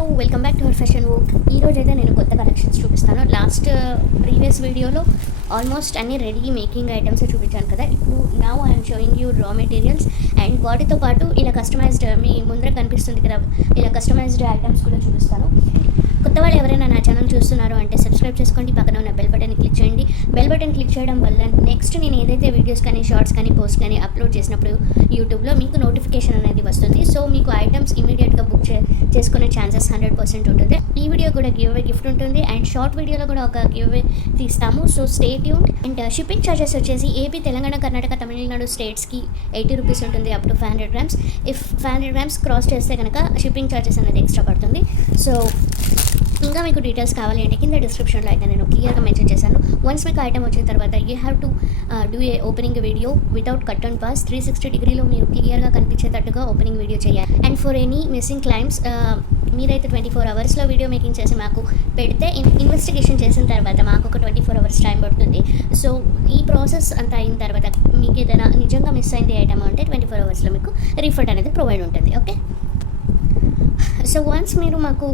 Hello, welcome back to our fashion work. ఈరోజు అయితే నేను కొత్త కలెక్షన్స్ చూపిస్తాను. ప్రీవియస్ వీడియోలో ఆల్మోస్ట్ అన్ని రెడీ మేకింగ్ ఐటమ్స్ చూపించాను కదా. ఇప్పుడు నౌ ఐఎమ్ షోయింగ్ యూ రా మెటీరియల్స్ అండ్ వాటితో పాటు ఇలా కస్టమైజ్డ్ మీ ముందర కనిపిస్తుంది కదా, ఇలా కస్టమైజ్డ్ ఐటమ్స్ కూడా చూపిస్తాను. కొత్త వాళ్ళు ఎవరైనా నా ఛానల్ చూస్తున్నారో అంటే సబ్స్క్రైబ్ చేసుకోండి, పక్కన ఉన్న బెల్ బటన్ క్లిక్ చేయండి. బెల్ బటన్ క్లిక్ చేయడం వల్ల నెక్స్ట్ నేను ఏదైతే వీడియోస్ కానీ షార్ట్స్ కానీ పోస్ట్ కానీ అప్లోడ్ చేసినప్పుడు యూట్యూబ్లో మీకు నోటిఫికేషన్ అనేది వస్తుంది. సో మీకు ఐటమ్స్ ఇమీడియట్గా బుక్ చేసుకునే ఛాన్సెస్ 100% ఉంటుంది. ఈ వీడియో కూడా గివ్ అవే గిఫ్ట్ ఉంటుంది అండ్ షార్ట్ వీడియోలో కూడా ఒక గివ్ అవే తీస్తాము. So stay tuned. And shipping charges వచ్చేసి ఏపీ, తెలంగాణ, కర్ణాటక, తమిళనాడు స్టేట్స్కి 80 రూపీస్ ఉంటుంది up to 500 grams. If 500 grams cross చేస్తే కనుక షిప్పింగ్ ఛార్జెస్ అనేది ఎక్స్ట్రా పడుతుంది. సో ఇంకా మీకు డీటెయిల్స్ కావాలి అంటే కింద డిస్క్రిప్షన్లో అయితే నేను క్లియర్గా మెన్షన్ చేశాను. వన్స్ మీకు ఐటమ్ వచ్చిన తర్వాత you have to do a opening video without cut and pause. 360 degrees మీరు క్లియర్గా కనిపించేటట్టుగా ఓపెనింగ్ వీడియో చేయాలి. And for any missing claims మీరైతే 24 hours వీడియో మేకింగ్ చేసి మాకు పెడితే ఇన్వెస్టిగేషన్ చేసిన తర్వాత మాకు ఒక 24 hours టైం పడుతుంది. సో ఈ ప్రాసెస్ అంతా అయిన తర్వాత మీకు ఏదైనా నిజంగా మిస్ అయింది ఐటమ్ అంటే 24 hours మీకు రీఫండ్ అనేది ప్రొవైడ్ ఉంటుంది. ఓకే, సో వన్స్ మీరు మాకు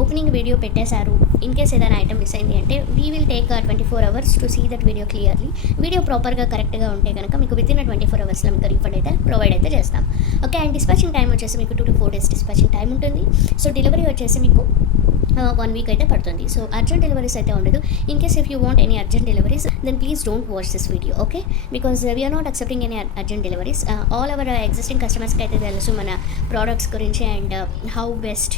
ఓపెనింగ్ వీడియో పెట్టేశారు, ఇన్ కేస్ ఏదైనా ఐటమ్ మిస్ అయింది అంటే we will take 24 hours to see that video clearly. Video ప్రాపర్గా కరెక్ట్గా ఉంటే కనుక మీకు వితిన్ 24 hours మీకు రీఫండ్ అయితే ప్రొవైడ్ అయితే చేస్తాం. ఓకే, అండ్ డిస్పాచింగ్ టైం వచ్చేసి మీకు 2 to 4 days డిస్పాచింగ్ టైం ఉంటుంది. సో డెలివరీ వచ్చేసి మీకు 1 week అయితే పడుతుంది. సో అర్జెంట్ డెలివరీస్ అయితే ఉండదు. In case if you want any urgent deliveries then please don't watch this video. Okay, because we are not accepting any urgent deliveries. All our existing కస్టమర్స్కి అయితే తెలుసు మన ప్రోడక్ట్స్ గురించి and how best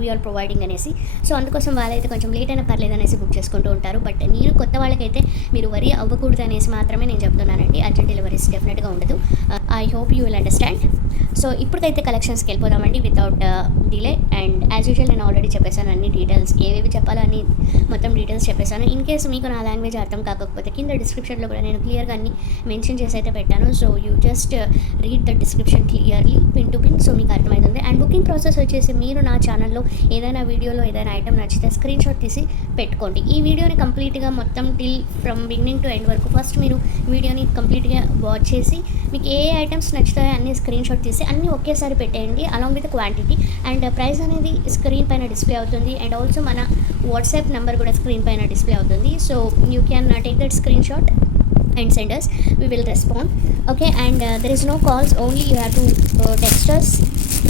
we are providing అనేసి. So అందుకోసం వాళ్ళైతే కొంచెం late అయినా పర్లేదు అనేసి బుక్ చేసుకుంటూ ఉంటారు. బట్ నేను కొత్త వాళ్ళకైతే మీరు వరీ అవ్వకూడదు అనేసి మాత్రమే నేను చెప్తున్నానండి. అర్జెంట్ డెలివరీస్ డెఫినెట్గా ఉండదు. I hope you will understand. So ఇప్పటికైతే కలెక్షన్స్కి వెళ్ళిపోదామండి without delay. And as usual నేను ఆల్రెడీ చెప్పేసాను అన్ని డీటెయిల్స్, ఏవేవి చెప్పాలో అన్ని మొత్తం డీటెయిల్స్ చెప్పేశాను. ఇన్ కేసు మీకు నా లాంగ్వేజ్ అర్థం కాకపోతే కింద డిస్క్రిప్షన్లో కూడా నేను క్లియర్గా అన్ని మెన్షన్ చేసి అయితే పెట్టాను. So you just read the description clearly pin to pin. So మీకు అర్థమవుతుంది. అండ్ బుకింగ్ ప్రాసెస్ వచ్చేసి మీరు నా ఛానల్లో ఏదైనా వీడియోలో ఏదైనా ఐటమ్ నచ్చితే స్క్రీన్ షాట్ తీసి పెట్టుకోండి. ఈ వీడియోని కంప్లీట్గా మొత్తం ఫ్రమ్ బిగినింగ్ టు ఎండ్ వరకు ఫస్ట్ మీరు వీడియోని కంప్లీట్గా వాచ్ చేసి మీకు ఏ ఐటమ్స్ నచ్చుతాయో అన్ని స్క్రీన్ షాట్ తీసి అన్నీ ఒకేసారి పెట్టేయండి along with quantity. And price అనేది స్క్రీన్ పైన డిస్ప్లే అవుతుంది అండ్ ఆల్సో మన వాట్సాప్ నెంబర్ కూడా స్క్రీన్ పైన డిస్ప్లే అవుతుంది. So you can take that screen shot and send us, we will respond. Okay, and there is no calls, only you have to text us.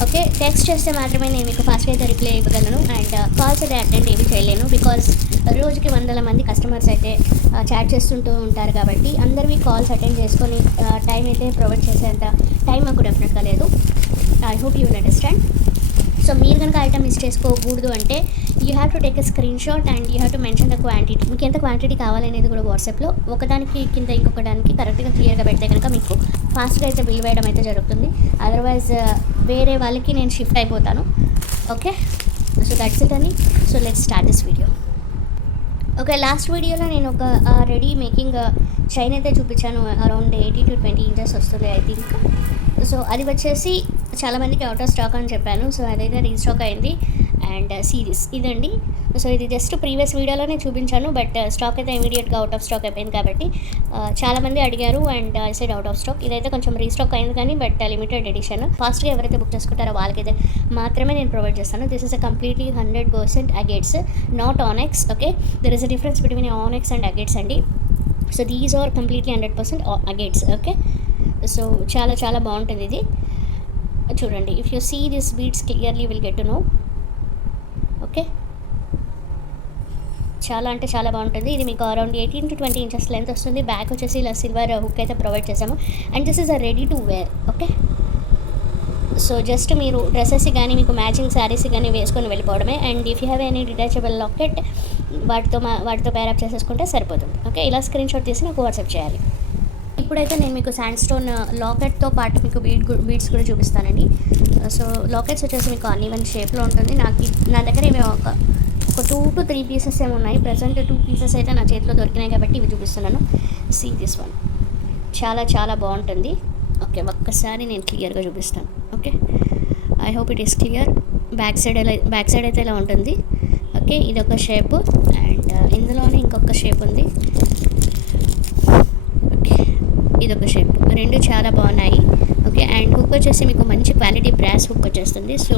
Okay, text చేస్తే మాత్రమే నేను మీకు ఫాస్ట్గా అయితే reply ఇవ్వగలను. అండ్ కాల్స్ అయితే attend ఏమి చేయలేను బికాస్ రోజుకి 100 మంది కస్టమర్స్ అయితే చాట్ చేస్తుంటూ ఉంటారు కాబట్టి అందరివి కాల్స్ అటెండ్ చేసుకొని టైం అయితే ప్రొవైడ్ చేసేంత టైం మాకు డెఫినెట్గా లేదు. I hope you will understand. So మీరు కనుక ఐటమ్ మిస్ చేసుకోకూడదు అంటే you have to take a screen shot and you have to mention the quantity. మీకు ఎంత క్వాంటిటీ కావాలనేది కూడా వాట్సాప్లో ఒకదానికి కింద ఇంకొకదానికి కరెక్ట్గా క్లియర్గా పెడితే కనుక మీకు ఫాస్ట్గా అయితే బిల్ వేయడం అయితే జరుగుతుంది. అదర్వైజ్ వేరే వాళ్ళకి నేను షిఫ్ట్ అయిపోతాను. ఓకే, సో దట్స్ ఇట్ అని. So let's start this video. Okay, last వీడియోలో నేను ఒక రెడీ మేకింగ్ చైన్ అయితే చూపించాను. అరౌండ్ 18 to 20 inches వస్తుంది ఐ థింక్. సో అది వచ్చేసి చాలామందికి అవుట్ ఆఫ్ స్టాక్ అని చెప్పాను. సో అదైతే రీస్టాక్ అయింది. అండ్ సిరీస్ ఇదండి. సో ఇది జస్ట్ ప్రీవియస్ వీడియోలోనే చూపించాను బట్ స్టాక్ అయితే ఇమీడియట్గా అవుట్ ఆఫ్ స్టాక్ అయిపోయింది కాబట్టి చాలామంది అడిగారు and I said out of stock. ఇదైతే కొంచెం రీస్టాక్ అయింది కానీ బట్ లిమిటెడ్ ఎడిషన్. ఫాస్ట్గా ఎవరైతే బుక్ చేసుకుంటారో వాళ్ళకైతే మాత్రమే నేను ప్రొవైడ్ చేస్తాను. This is a completely 100% agates, not onyx. Okay, there is a difference between onyx and agates అండి. So these are completely 100% agates. Okay, so చాలా చాలా బాగుంటుంది ఇది. చూడండి, if you see this beads clearly will get to know. Okay, చాలా అంటే చాలా బాగుంటుంది. ఇది మీకు అరౌండ్ 18 to 20 inches లెంత్ వస్తుంది. బ్యాక్ వచ్చేసి ఇలా సిల్వర్ హుక్ అయితే ప్రొవైడ్ చేసాము and this is a ready to wear. Okay, so just మీరు డ్రెస్సెస్ కానీ మీకు మ్యాచింగ్ శారీస్ కానీ వేసుకొని వెళ్ళిపోవడమే. And if you have any detachable locket వాటితో పేరప్ చేసేసుకుంటే సరిపోతుంది. ఓకే, ఇలా స్క్రీన్ షాట్ తీసి నాకు వాట్సాప్ చేయాలి. ఇప్పుడైతే నేను మీకు శాండ్ స్టోన్ లాకెట్తో పాటు మీకు బీడ్స్ కూడా చూపిస్తానండి. సో లాకెట్స్ వచ్చేసి మీకు అన్ఈవెన్ షేప్లో ఉంటుంది. నా దగ్గర ఇవి ఒక 2 to 3 pieces ఏమి ఉన్నాయి. ప్రజెంట్ 2 pieces అయితే నా చేతిలో దొరికినాయి కాబట్టి ఇవి చూపిస్తున్నాను. సీ దిస్ వన్, చాలా చాలా బాగుంటుంది. ఓకే, ఒక్కసారి నేను క్లియర్గా చూపిస్తాను. Okay, I hope it is clear. Back side అయితే ఇలా ఉంటుంది. ఓకే, ఇదొక షేప్ అండ్ ఇందులోనే ఇంకొక షేప్ ఉంది. ఓకే, ఇదొక షేప్, రెండు చాలా బాగున్నాయి. ఓకే, అండ్ హుక్ వచ్చేసి మీకు మంచి క్వాలిటీ బ్రాస్ హుక్ వచ్చేస్తుంది. సో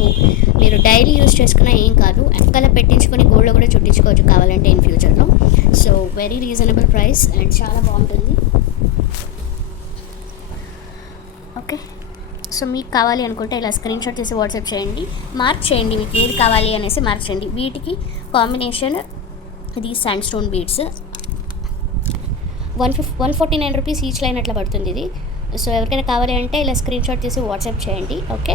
మీరు డైలీ యూజ్ చేసుకున్నా ఏం కాదు. వెనకాల పెట్టించుకొని గోల్డ్లో కూడా చుట్టించుకోవచ్చు కావాలంటే ఇన్ ఫ్యూచర్లో. So very reasonable price and చాలా బాగుంటుంది. ఓకే, సో మీకు కావాలి అనుకుంటే ఇలా స్క్రీన్ షాట్ తీసి వాట్సాప్ చేయండి, మార్క్ చేయండి మీకు ఏది కావాలి అనేసి మార్క్ చేయండి. వీటికి కాంబినేషన్ ఇది sand stone beads 149 rupees each line అట్లా పడుతుంది ఇది. సో ఎవరికైనా కావాలి అంటే ఇలా స్క్రీన్ షాట్ తీసి వాట్సాప్ చేయండి. ఓకే,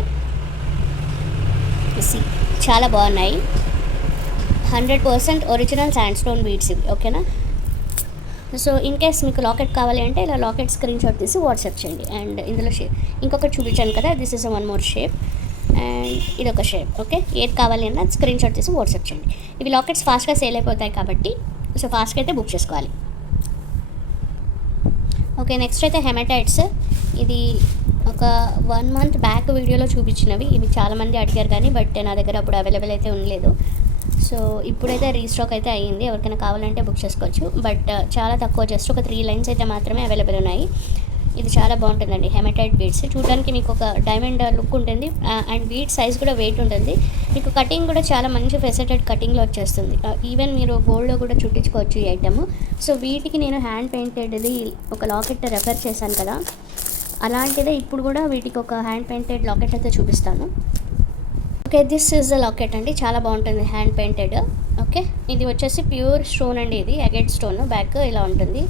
చాలా బాగున్నాయి. 100% ఒరిజినల్ శాండ్ స్టోన్ బీడ్స్ ఇవి. ఓకేనా, సో ఇన్ కేస్ మీకు లాకెట్ కావాలి అంటే ఇలా లాకెట్ స్క్రీన్ షాట్ తీసి వాట్సాప్ చేయండి. అండ్ ఇందులో షేప్ ఇంకొకటి చూపించాను కదా, this is one more shape and ఇదొక షేప్. ఓకే, ఏది కావాలి అన్నా స్క్రీన్ షాట్ తీసి వాట్సాప్ చేయండి. ఇవి లాకెట్స్ ఫాస్ట్గా సేల్ అయిపోతాయి కాబట్టి సో ఫాస్ట్గా అయితే బుక్ చేసుకోవాలి. ఓకే, నెక్స్ట్ అయితే హెమటైట్స్. ఇది ఒక 1 మంత్ బ్యాక్ వీడియోలో చూపించినవి. ఇవి చాలామంది అడిగారు కానీ బట్ నా దగ్గర అప్పుడు అవైలబుల్ అయితే ఉండలేదు. సో ఇప్పుడైతే రీస్టాక్ అయితే అయ్యింది. ఎవరికైనా కావాలంటే బుక్ చేసుకోవచ్చు. బట్ చాలా తక్కువ, జస్ట్ ఒక 3 లైన్స్ అయితే మాత్రమే అవైలబుల్ ఉన్నాయి. ఇది చాలా బాగుంటుందండి. హెమటైట్ బీడ్స్ చూడడానికి మీకు ఒక డైమండ్ లుక్ ఉంటుంది అండ్ బీడ్ సైజ్ కూడా వెయిట్ ఉంటుంది. మీకు కటింగ్ కూడా చాలా మంచి ఫెసెటెడ్ కటింగ్లో వచ్చేస్తుంది. ఈవెన్ మీరు గోల్డ్లో కూడా చుట్టించుకోవచ్చు ఈ ఐటమ్. సో వీటికి నేను హ్యాండ్ పెయింటెడ్ది ఒక లాకెట్ రెఫర్ చేశాను కదా, అలాంటిదే ఇప్పుడు కూడా వీటికి ఒక హ్యాండ్ పెయింటెడ్ లాకెట్ అయితే చూపిస్తాను. Okay, this is the locket అండి, చాలా బాగుంటుంది హ్యాండ్ పెయింటెడ్. ఓకే, ఇది వచ్చేసి ప్యూర్ స్టోన్ అండి, ఇది అగేట్ స్టోన్. బ్యాక్ ఇలా ఉంటుంది.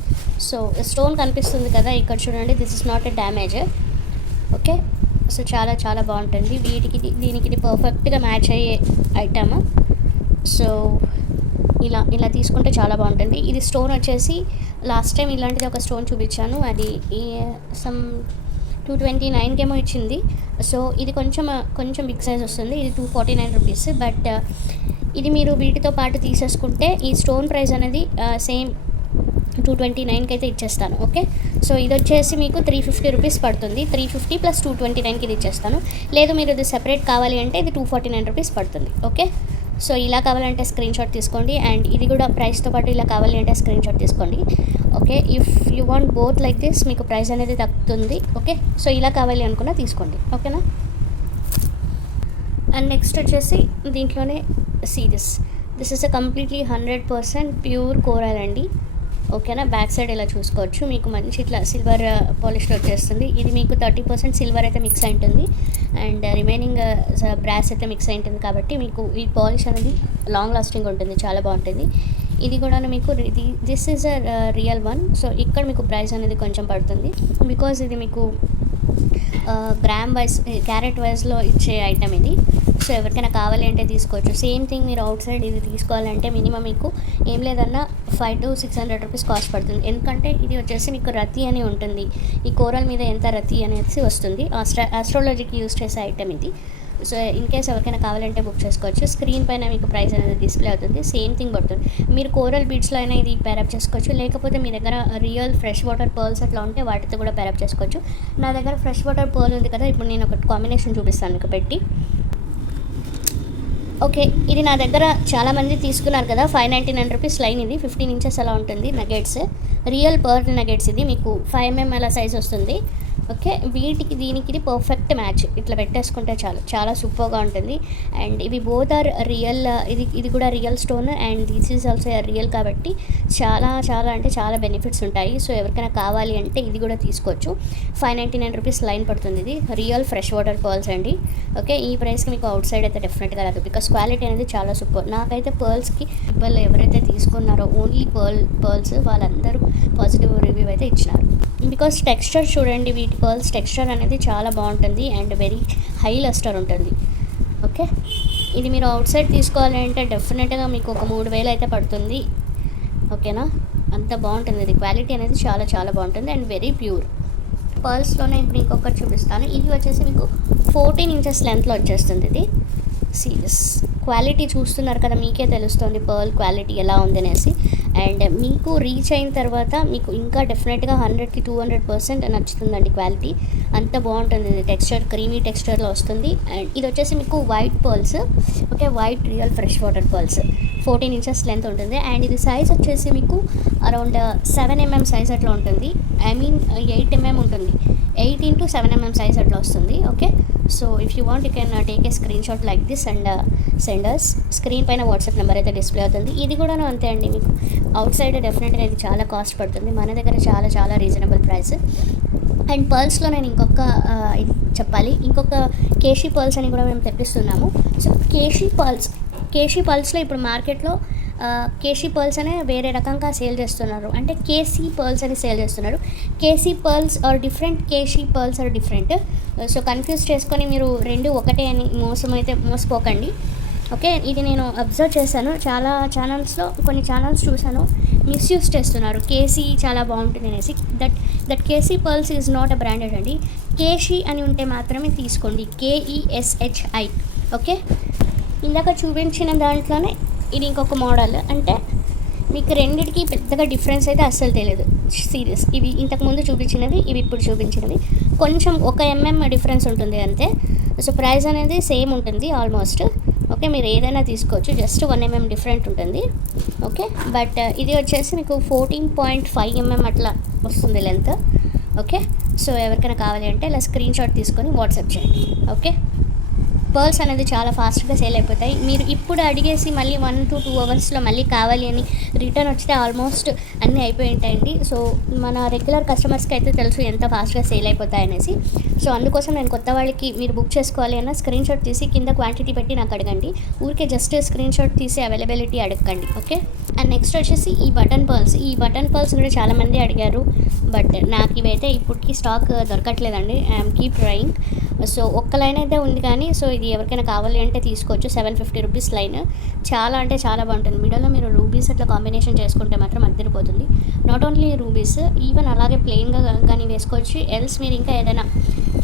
సో స్టోన్ కనిపిస్తుంది కదా ఇక్కడ చూడండి, this is not a damage. Okay, so చాలా చాలా బాగుంటుంది. వీటికి దీనికి ఇది పర్ఫెక్ట్గా మ్యాచ్ అయ్యే ఐటమ్. సో ఇలా ఇలా తీసుకుంటే చాలా బాగుంటుంది. ఇది స్టోన్ వచ్చేసి లాస్ట్ టైం ఇలాంటిది ఒక స్టోన్ చూపించాను, అది సమ్ 229 ఏమో ఇచ్చింది. సో ఇది కొంచెం బిగ్ సైజ్ వస్తుంది. ఇది 249 రూపీస్. బట్ ఇది మీరు వీటితో పాటు తీసేసుకుంటే ఈ స్టోన్ ప్రైస్ అనేది సేమ్ 229కి అయితే ఇచ్చేస్తాను. ఓకే, సో ఇది వచ్చేసి మీకు 350 రూపీస్ పడుతుంది. 350 + 229కి ఇది ఇచ్చేస్తాను. లేదు మీరు ఇది సెపరేట్ కావాలి అంటే ఇది 249 రూపీస్ పడుతుంది. ఓకే, సో ఇలా కావాలంటే స్క్రీన్ షాట్ తీసుకోండి. అండ్ ఇది కూడా ప్రైస్తో పాటు ఇలా కావాలి అంటే స్క్రీన్ షాట్ తీసుకోండి. Okay, if you want both like this మీకు ప్రైస్ అనేది తగ్గుతుంది. ఓకే, సో ఇలా కావాలి అనుకున్నా తీసుకోండి. ఓకేనా, అండ్ నెక్స్ట్ వచ్చేసి దీంట్లోనే this is a completely 100% pure coral అండి. ఓకేనా, బ్యాక్ సైడ్ ఇలా చూసుకోవచ్చు. మీకు మంచి ఇట్లా సిల్వర్ పాలిష్లో వచ్చేస్తుంది. ఇది మీకు 30% సిల్వర్ అయితే మిక్స్ అయి ఉంటుంది అండ్ రిమైనింగ్ బ్రాస్ అయితే మిక్స్ అయి ఉంటుంది. కాబట్టి మీకు ఈ పాలిష్ అనేది లాంగ్ లాస్టింగ్ ఉంటుంది, చాలా బాగుంటుంది. ఇది కూడా మీకు this is a real one. So ఇక్కడ మీకు ప్రైస్ అనేది కొంచెం పడుతుంది బికాజ్ ఇది మీకు గ్రామ్ వైజ్ క్యారెట్ వైజ్లో ఇచ్చే ఐటమ్ ఇది. సో ఎవరికైనా కావాలి అంటే తీసుకోవచ్చు. సేమ్ థింగ్ మీరు అవుట్ సైడ్ ఇది తీసుకోవాలంటే మినిమం మీకు ఏం లేదన్నా 500 to 600 రూపీస్ కాస్ట్ పడుతుంది. ఎందుకంటే ఇది వచ్చేసి మీకు రతి అని ఉంటుంది. ఈ కోరల్ మీద ఎంత రతి అనేసి వస్తుంది. ఆస్ట్రాలజీకి యూజ్ చేసే ఐటమ్ ఇది. సో ఇన్ కేస్ ఎవరికైనా కావాలంటే బుక్ చేసుకోవచ్చు. స్క్రీన్ పైన మీకు ప్రైస్ అనేది డిస్ప్లే అవుతుంది. సేమ్ థింగ్ పడుతుంది. మీరు కోరల్ బీడ్స్లో అయినా ఇది పేరప్ చేసుకోవచ్చు. లేకపోతే మీ దగ్గర రియల్ ఫ్రెష్ వాటర్ పర్ల్స్ అట్లా ఉంటే వాటితో కూడా పేరప్ చేసుకోవచ్చు. నా దగ్గర ఫ్రెష్ వాటర్ పర్ల్ ఉంది కదా, ఇప్పుడు నేను ఒక కాంబినేషన్ చూపిస్తాను మీకు పెట్టి. ఓకే, ఇది నా దగ్గర చాలామంది తీసుకున్నారు కదా, 599 రూపీస్ లైన్. ఇది 15 ఇంచెస్ అలా ఉంటుంది. Nuggets, real pearl nuggets. ఇది మీకు 5 mm అలా సైజ్ వస్తుంది. ఓకే, వీటికి దీనికి ఇది పర్ఫెక్ట్ మ్యాచ్. ఇట్లా పెట్టేసుకుంటే చాలా సూపర్గా ఉంటుంది. అండ్ ఇవి బోత్ ఆర్ రియల్. ఇది కూడా real stone and this is also real. కాబట్టి చాలా అంటే చాలా బెనిఫిట్స్ ఉంటాయి. సో ఎవరికైనా కావాలి అంటే ఇది కూడా తీసుకోవచ్చు. 599 రూపీస్ లైన్ పడుతుంది. ఇది రియల్ ఫ్రెష్ వాటర్ పర్ల్స్ అండి. ఓకే, ఈ ప్రైస్కి మీకు అవుట్ సైడ్ అయితే డెఫినెట్గా రాదు బికాస్ క్వాలిటీ అనేది చాలా సూపర్. నాకైతే పర్ల్స్కి వాళ్ళు ఎవరైతే తీసుకున్నారో ఓన్లీ పర్ల్స్ వాళ్ళందరూ పాజిటివ్ రివ్యూ అయితే ఇచ్చినారు. బికాస్ టెక్స్చర్ చూడండి, వీటి పర్ల్స్ టెక్స్చర్ అనేది చాలా బాగుంటుంది అండ్ వెరీ హై లస్టర్ ఉంటుంది. ఓకే, ఇది మీరు అవుట్ సైడ్ తీసుకోవాలంటే డెఫినెట్గా మీకు ఒక 3000 అయితే పడుతుంది. ఓకేనా, అంత బాగుంటుంది. ఇది క్వాలిటీ అనేది చాలా బాగుంటుంది అండ్ వెరీ ప్యూర్. పర్ల్స్లోనే ఇప్పుడు ఇంకొకటి చూపిస్తాను. ఇది వచ్చేసి మీకు 14 ఇంచెస్ లెంత్లో వచ్చేస్తుంది. ఇది సీరియస్ క్వాలిటీ చూస్తున్నారు కదా, మీకే తెలుస్తుంది పర్ల్ క్వాలిటీ ఎలా ఉందనేసి. అండ్ మీకు రీచ్ అయిన తర్వాత మీకు ఇంకా డెఫినెట్గా 100కి 200% నచ్చుతుందండి. క్వాలిటీ అంత బాగుంటుంది. ఇది టెక్స్చర్ క్రీమీ టెక్స్చర్లో వస్తుంది. అండ్ ఇది వచ్చేసి మీకు white pearls. Okay, white real fresh water pearls 14 inches length ఉంటుంది. అండ్ ఇది సైజ్ వచ్చేసి మీకు అరౌండ్ 7 mm సైజ్ అట్లా ఉంటుంది. 8 mm ఉంటుంది. 8 into 7 mm సైజ్ అట్లా వస్తుంది. Okay, so if you want you can take a screen shot like this and senders. Screen పైన వాట్సాప్ నెంబర్ అయితే డిస్ప్లే అవుతుంది. ఇది కూడాను అంతే అండి, మీకు అవుట్ సైడ్ డెఫినెట్గా ఇది చాలా కాస్ట్ పడుతుంది, మన దగ్గర చాలా చాలా రీజనబుల్ ప్రైస్. అండ్ పర్ల్స్లో నేను ఇది చెప్పాలి, ఇంకొక కేషీ పర్ల్స్ అని కూడా మేము తెప్పిస్తున్నాము. సో కేషీ పర్ల్స్లో ఇప్పుడు మార్కెట్లో కేషీ పర్ల్స్ అనే వేరే రకంగా సేల్ చేస్తున్నారు, అంటే కేసీ పర్ల్స్ అని సేల్ చేస్తున్నారు. KC pearls are different, keshi pearls are different. So confuse చేసుకొని మీరు రెండు ఒకటే అని మోసపోకండి. ఓకే, ఇది నేను అబ్జర్వ్ చేశాను చాలా ఛానల్స్లో, కొన్ని ఛానల్స్ చూశాను మిస్యూజ్ చేస్తున్నారు, కేసీ చాలా బాగుంటుంది అనేసి. That keshi pearls is not a branded అండి. కేషీ అని ఉంటే మాత్రమే తీసుకోండి, KESHI. ఓకే, ఇందాక చూపించిన దాంట్లోనే ఇది ఇంకొక మోడల్, అంటే మీకు రెండిటికి పెద్దగా డిఫరెన్స్ అయితే అస్సలు తెలియదు. సీరియస్, ఇవి ఇంతకుముందు చూపించినవి, ఇవి ఇప్పుడు చూపించినవి కొంచెం 1 mm డిఫరెన్స్ ఉంటుంది అంతే. సో ప్రైస్ అనేది సేమ్ ఉంటుంది ఆల్మోస్ట్. ఓకే, మీరు ఏదైనా తీసుకోవచ్చు, జస్ట్ 1 mm డిఫరెంట్ ఉంటుంది. ఓకే, బట్ ఇది వచ్చేసి మీకు 14.5 mm అట్లా వస్తుంది లెంత్. ఓకే, సో ఎవరికైనా కావాలి అంటే ఇలా స్క్రీన్ షాట్ తీసుకొని వాట్సాప్ చేయండి. ఓకే, పర్ల్స్ అనేది చాలా ఫాస్ట్గా సేల్ అయిపోతాయి. మీరు ఇప్పుడు అడిగేసి మళ్ళీ 1 to 2 అవర్స్లో మళ్ళీ కావాలి అని రిటర్న్ వచ్చితే ఆల్మోస్ట్ అన్నీ అయిపోయి ఉంటాయండి. సో మన రెగ్యులర్ కస్టమర్స్కి అయితే తెలుసు ఎంత ఫాస్ట్గా సేల్ అయిపోతాయి అనేసి. సో అందుకోసం నేను కొత్త వాళ్ళకి మీరు బుక్ చేసుకోవాలి అన్న స్క్రీన్ షాట్ తీసి కింద క్వాంటిటీ పెట్టి నాకు అడగండి, ఊరికే జస్ట్ స్క్రీన్ షాట్ తీసి అవైలబిలిటీ అడగండి. ఓకే, అండ్ నెక్స్ట్ వచ్చేసి ఈ బటన్ పర్ల్స్ కూడా చాలామంది అడిగారు, బట్ నాకు ఇవైతే ఇప్పటికి స్టాక్ దొరకట్లేదండి. I'm keep trying. సో ఒక్క లైన్ అయితే ఉంది కానీ, సో ఇది ఎవరికైనా కావాలి అంటే తీసుకోవచ్చు. 750 రూపీస్ లైన్, చాలా అంటే చాలా బాగుంటుంది. మిడిల్లో మీరు రూబీస్ అట్లా కాంబినేషన్ చేసుకుంటే మాత్రం అదిరిపోతుంది. నాట్ ఓన్లీ రూబీస్, ఈవెన్ అలాగే ప్లెయిన్గా కానీ వేసుకోవచ్చు. ఎల్స్ మీరు ఇంకా ఏదైనా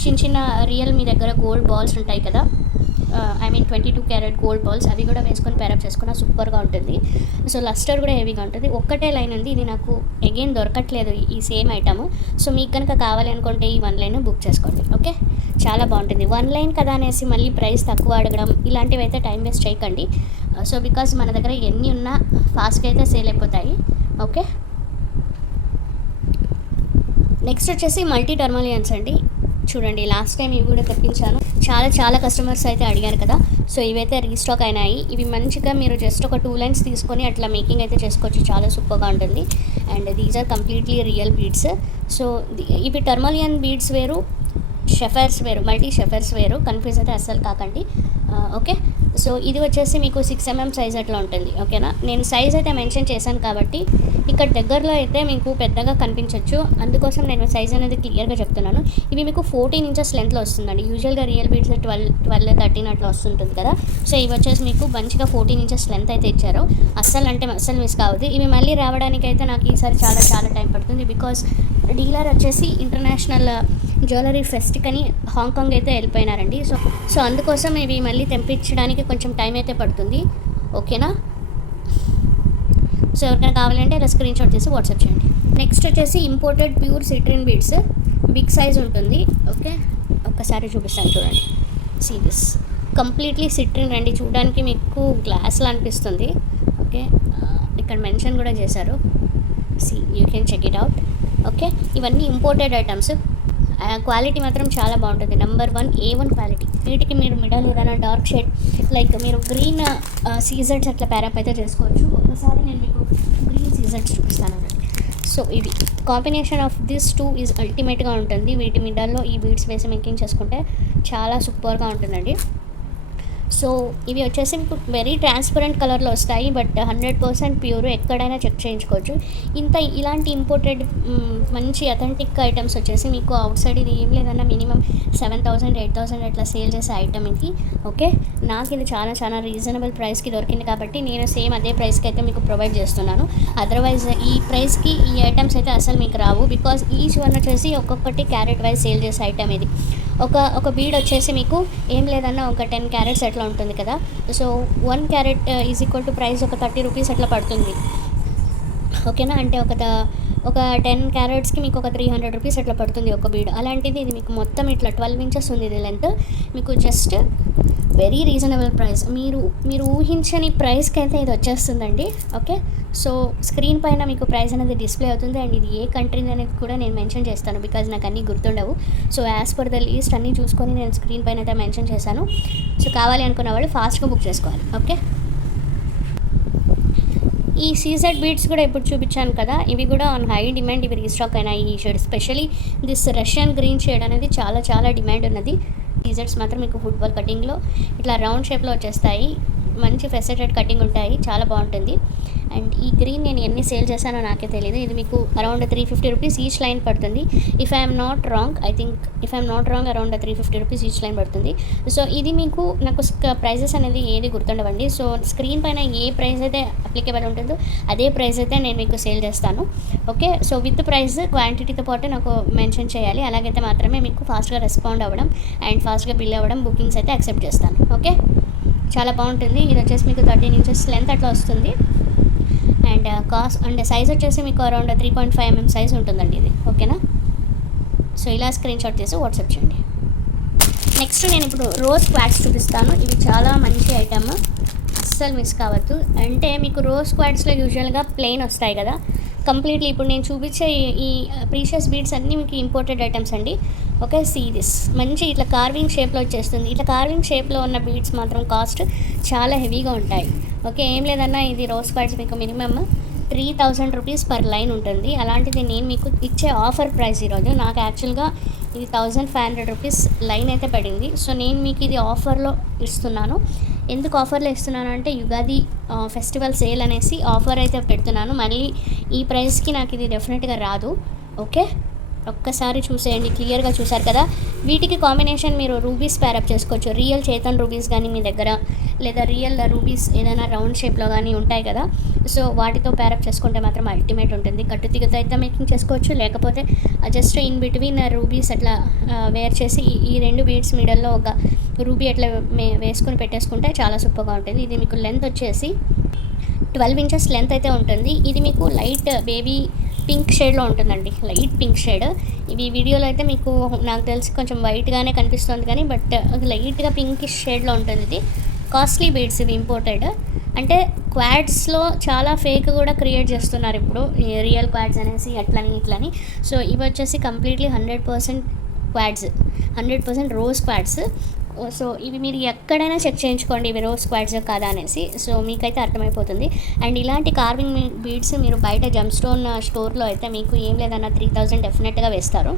చిన్న రియల్ మీ దగ్గర గోల్డ్ బాల్స్ ఉంటాయి కదా, 22 క్యారెట్ గోల్డ్ బాల్స్, అవి కూడా వేసుకొని పేరప్ చేసుకున్న సూపర్గా ఉంటుంది. సో లస్టర్ కూడా హెవీగా ఉంటుంది. ఒక్కటే లైన్ ఉంది, ఇది నాకు అగైన్ దొరకట్లేదు ఈ సేమ్ ఐటమ్. సో మీకు కనుక కావాలి అనుకుంటే ఈ 1 లైన్ బుక్ చేసుకోండి. ఓకే, చాలా బాగుంటుంది. 1 లైన్ కదా అనేసి మళ్ళీ ప్రైస్ తక్కువ అడగడం ఇలాంటివి అయితే టైం వేస్ట్ చేయకండి. సో బికాజ్ మన దగ్గర ఎన్ని ఉన్నా ఫాస్ట్గా అయితే సేల్ అయిపోతాయి. ఓకే, నెక్స్ట్ వచ్చేసి మల్టీ టర్మలియన్స్ అండి. చూడండి, లాస్ట్ టైం ఇవి కూడా తెప్పించాను, చాలా కస్టమర్స్ అయితే అడిగారు కదా. సో ఇవైతే రీస్టాక్ అయినాయి. ఇవి మంచిగా మీరు జస్ట్ ఒక 2 లైన్స్ తీసుకొని అట్లా మేకింగ్ అయితే చేసుకోవచ్చు, చాలా సూపర్గా ఉంటుంది. And these are completely real beads. So ఇవి టర్మలియన్ బీడ్స్ వేరు, షెఫర్స్ వేరు, మల్టీ షెఫర్స్ వేరు, కన్ఫ్యూజ్ అయితే అస్సలు కాకండి. ఓకే, సో ఇది వచ్చేసి మీకు 6 mm సైజ్ అట్లా ఉంటుంది. ఓకేనా, నేను సైజ్ అయితే మెన్షన్ చేశాను కాబట్టి ఇక్కడ దగ్గరలో అయితే మీకు పెద్దగా కనిపించవచ్చు, అందుకోసం నేను సైజ్ అనేది క్లియర్గా చెప్తున్నాను. ఇవి మీకు 14 inches లెంత్లో వస్తుందండి. యూజువల్గా రియల్ బీడ్స్ 12, 13 అట్లా వస్తుంటుంది కదా. సో ఇవి వచ్చేసి మీకు మంచిగా 14 inches లెంత్ అయితే ఇచ్చారు. అస్సలు మిస్ కావద్దు. ఇవి మళ్ళీ రావడానికి అయితే నాకు ఈసారి చాలా టైం పడుతుంది, బికాజ్ డీలర్ వచ్చేసి ఇంటర్నేషనల్ జ్యువెలరీ ఫెస్ట్కి అని హాంకాంగ్ అయితే వెళ్ళిపోయినారండి. సో అందుకోసం ఇవి మళ్ళీ తెంపించడానికి కొంచెం టైం అయితే పడుతుంది. ఓకేనా, సో ఎవరికైనా కావాలంటే ఇలా స్క్రీన్ షాట్ తీసి వాట్సాప్ చేయండి. నెక్స్ట్ వచ్చేసి imported pure citrine beads, big size ఉంటుంది. ఓకే, ఒక్కసారి చూపిస్తాను చూడండి. సీరియస్ కంప్లీట్లీ సిట్రిన్ రండి, చూడడానికి మీకు గ్లాస్లా అనిపిస్తుంది. ఓకే, ఇక్కడ మెన్షన్ కూడా చేశారు, you can check it out. Okay, ఇవన్నీ ఇంపోర్టెడ్ ఐటమ్స్, క్వాలిటీ మాత్రం చాలా బాగుంటుంది. Number 1 A1 quality. వీటికి మీరు మిడల్ ఏదైనా డార్క్ షేడ్ లైక్ మీరు గ్రీన్ సీజర్స్ అట్లా ప్యారప్ అయితే చేసుకోవచ్చు. ఒకసారి నేను మీకు గ్రీన్ సీజర్స్ చూపిస్తాను. సో ఇది కాంబినేషన్ ఆఫ్ దిస్ 2 ఈజ్ అల్టిమేట్గా ఉంటుంది. వీటి మిడల్లో ఈ బీడ్స్ వేసి మేకింగ్ చేసుకుంటే చాలా సూపర్గా ఉంటుందండి. సో ఇవి వచ్చేసి మీకు వెరీ ట్రాన్స్పరెంట్ కలర్లో వస్తాయి, బట్ 100% ప్యూర్, ఎక్కడైనా చెక్ చేయించుకోవచ్చు. ఇలాంటి ఇంపోర్టెడ్ మంచి అథెంటిక్ ఐటమ్స్ వచ్చేసి మీకు అవుట్ సైడ్ ఇది ఏం లేదన్నా మినిమం 7,000, 8,000 అట్లా సేల్ చేసే ఐటమ్ ఇది. ఓకే, నాకు ఇది చాలా రీజనబుల్ ప్రైస్కి దొరికింది కాబట్టి నేను సేమ్ అదే ప్రైస్కి అయితే మీకు ప్రొవైడ్ చేస్తున్నాను. అదర్వైజ్ ఈ ప్రైస్కి ఈ ఐటమ్స్ అయితే అసలు మీకు రావు, బికాజ్ ఈచ్ వన్ వచ్చేసి ఒక్కొక్కటి క్యారెట్ వైజ్ సేల్ చేసే ఐటమ్ ఇది. ఒక బీడ్ వచ్చేసి మీకు ఏం లేదన్నా ఒక 10 క్యారెట్స్ అట్లా ఉంటుంది కదా. So 1 carrot is equal to price ఒక 30 రూపీస్ అట్లా పడుతుంది. ఓకేనా, అంటే ఒక 10 క్యారెట్స్కి మీకు ఒక 300 రూపీస్ అట్లా పడుతుంది ఒక బీడ్. అలాంటిది ఇది మీకు మొత్తం ఇట్లా 12 inches ఉంది ఇది లెంత్. మీకు జస్ట్ వెరీ రీజనబుల్ ప్రైస్. మీరు ఊహించని ప్రైస్కి అయితే ఇది వచ్చేస్తుందండి. ఓకే, సో స్క్రీన్ పైన మీకు ప్రైస్ అనేది డిస్ప్లే అవుతుంది. అండ్ ఇది ఏ కంట్రీ అనేది కూడా నేను మెన్షన్ చేస్తాను, బికాజ్ నాకు అన్నీ గుర్తుండవు. So as per the list అన్నీ చూసుకొని నేను స్క్రీన్ పైన అయితే మెన్షన్ చేశాను. సో కావాలి అనుకున్న వాళ్ళు ఫాస్ట్గా బుక్ చేసుకోవాలి. ఓకే, ఈ సీజెడ్ బీడ్స్ కూడా ఇప్పుడు చూపించాను కదా, ఇవి కూడా ఆన్ హై డిమాండ్. ఇవి రీస్టాక్ అయినా ఈ shade, especially this Russian green shade అనేది చాలా చాలా డిమాండ్ ఉన్నది. సీజెడ్స్ మాత్రం మీకు ఫుట్బాల్ కటింగ్లో ఇట్లా రౌండ్ షేప్లో వచ్చేస్తాయి, మంచి ఫెసెటెడ్ కటింగ్ ఉంటాయి, చాలా బాగుంటుంది. అండ్ ఈ గ్రీన్ నేను ఎన్ని సేల్ చేశానో నాకే తెలియదు. ఇది మీకు అరౌండ్ 350 రూపీస్ ఈచ్ లైన్ పడుతుంది. If I'm not wrong around 350 rupees each line పడుతుంది. సో ఇది మీకు నాకు ప్రైజెస్ అనేది ఏది గుర్తుండవండి. సో స్క్రీన్ పైన ఏ ప్రైస్ అయితే అప్లికేబుల్ ఉంటుందో అదే ప్రైస్ అయితే నేను మీకు సేల్ చేస్తాను. ఓకే, సో విత్ ప్రైస్ క్వాంటిటీతో పాటు నాకు మెన్షన్ చేయాలి. అలాగైతే మాత్రమే మీకు ఫాస్ట్గా రెస్పాండ్ అవ్వడం అండ్ ఫాస్ట్గా బిల్ అవ్వడం, బుకింగ్స్ అయితే యాక్సెప్ట్ చేస్తాను. ఓకే, చాలా బాగుంటుంది. ఇది వచ్చేసి మీకు 13 ఇంచెస్ లెంత్ అట్లా వస్తుంది. అండ్ కాస్ట్ అండ్ సైజ్ వచ్చేసి మీకు అరౌండ్ 3.5 mm సైజ్ ఉంటుందండి ఇది. ఓకేనా, సో ఇలా స్క్రీన్ షాట్ చేసి వాట్సాప్ చేయండి. నెక్స్ట్ నేను ఇప్పుడు రోజ్ క్వాడ్స్ చూపిస్తాను. ఇవి చాలా మంచి ఐటమ్, అస్సలు మిస్ కావద్దు. అంటే మీకు రోజ్ క్వాడ్స్లో యూజువల్గా ప్లెయిన్ వస్తాయి కదా కంప్లీట్లీ. ఇప్పుడు నేను చూపించే ఈ ప్రీషియస్ బీడ్స్ అన్నీ మీకు ఇంపోర్టెడ్ ఐటమ్స్ అండి. ఓకే, సీ దిస్ మంచి ఇట్లా కార్వింగ్ షేప్లో వచ్చేస్తుంది. ఇట్లా కార్వింగ్ షేప్లో ఉన్న బీడ్స్ మాత్రం కాస్ట్ చాలా హెవీగా ఉంటాయి. ఓకే, ఏం లేదన్నా ఇది రోజ్ క్వాడ్స్ మీకు మినిమమ్ 3000 రూపీస్ పర్ లైన్ ఉంటుంది. అలాంటిది నేను మీకు ఇచ్చే ఆఫర్ ప్రైస్ ఈరోజు నాకు యాక్చువల్గా ఇది 1500 రూపీస్ లైన్ అయితే పడింది. సో నేను మీకు ఇది ఆఫర్లో ఇస్తున్నాను. ఎందుకు ఆఫర్లో ఇస్తున్నాను అంటే యుగాది ఫెస్టివల్ సేల్ అనేసి ఆఫర్ అయితే పెడుతున్నాను. మళ్ళీ ఈ ప్రైస్కి నాకు ఇది డెఫినెట్గా రాదు. ఓకే, ఒక్కసారి చూసేయండి. క్లియర్గా చూసారు కదా, వీటికి కాంబినేషన్ మీరు రూబీస్ ప్యారప్ చేసుకోవచ్చు. రియల్ చేతన్ రూబీస్ కానీ మీ దగ్గర, లేదా రియల్ రూబీస్ ఏదైనా రౌండ్ షేప్లో కానీ ఉంటాయి కదా, సో వాటితో ప్యారప్ చేసుకుంటే మాత్రం అల్టిమేట్ ఉంటుంది. కట్టుతిగతో అయితే మేకింగ్ చేసుకోవచ్చు, లేకపోతే జస్ట్ ఇన్ బిట్వీన్ రూబీస్ అట్లా వేర్ చేసి ఈ రెండు బీడ్స్ మిడల్లో ఒక రూబీ అట్లా వేసుకొని పెట్టేసుకుంటే చాలా సూపర్గా ఉంటుంది. ఇది మీకు లెంత్ వచ్చేసి 12 ఇంచెస్ లెంత్ అయితే ఉంటుంది. ఇది మీకు లైట్ బేబీ పింక్ షేడ్లో ఉంటుందండి, లైట్ పింక్ షేడ్. ఇవి వీడియోలో అయితే మీకు నాకు తెలిసి కొంచెం వైట్గానే కనిపిస్తుంది కానీ బట్ లైట్గా పింకిష్ షేడ్లో ఉంటుంది. ఇది కాస్ట్లీ బీడ్స్, ఇవి ఇంపోర్టెడ్. అంటే క్వాడ్స్లో చాలా ఫేక్ కూడా క్రియేట్ చేస్తున్నారు ఇప్పుడు, రియల్ క్వాడ్స్ అనేసి అట్లని ఇట్లని. సో ఇవి వచ్చేసి completely 100% quads, 100% rose quads. So ఇవి మీరు ఎక్కడైనా చెక్ చేయించుకోండి ఇవి రోజ్ క్వాడ్స్ కాదా అనేసి, సో మీకైతే అర్థమైపోతుంది. అండ్ ఇలాంటి కార్వింగ్ బీడ్స్ మీరు బయట జమ్ స్టోన్ స్టోర్లో అయితే మీకు ఏం లేదన్నా 3000 డెఫినెట్గా వేస్తారు.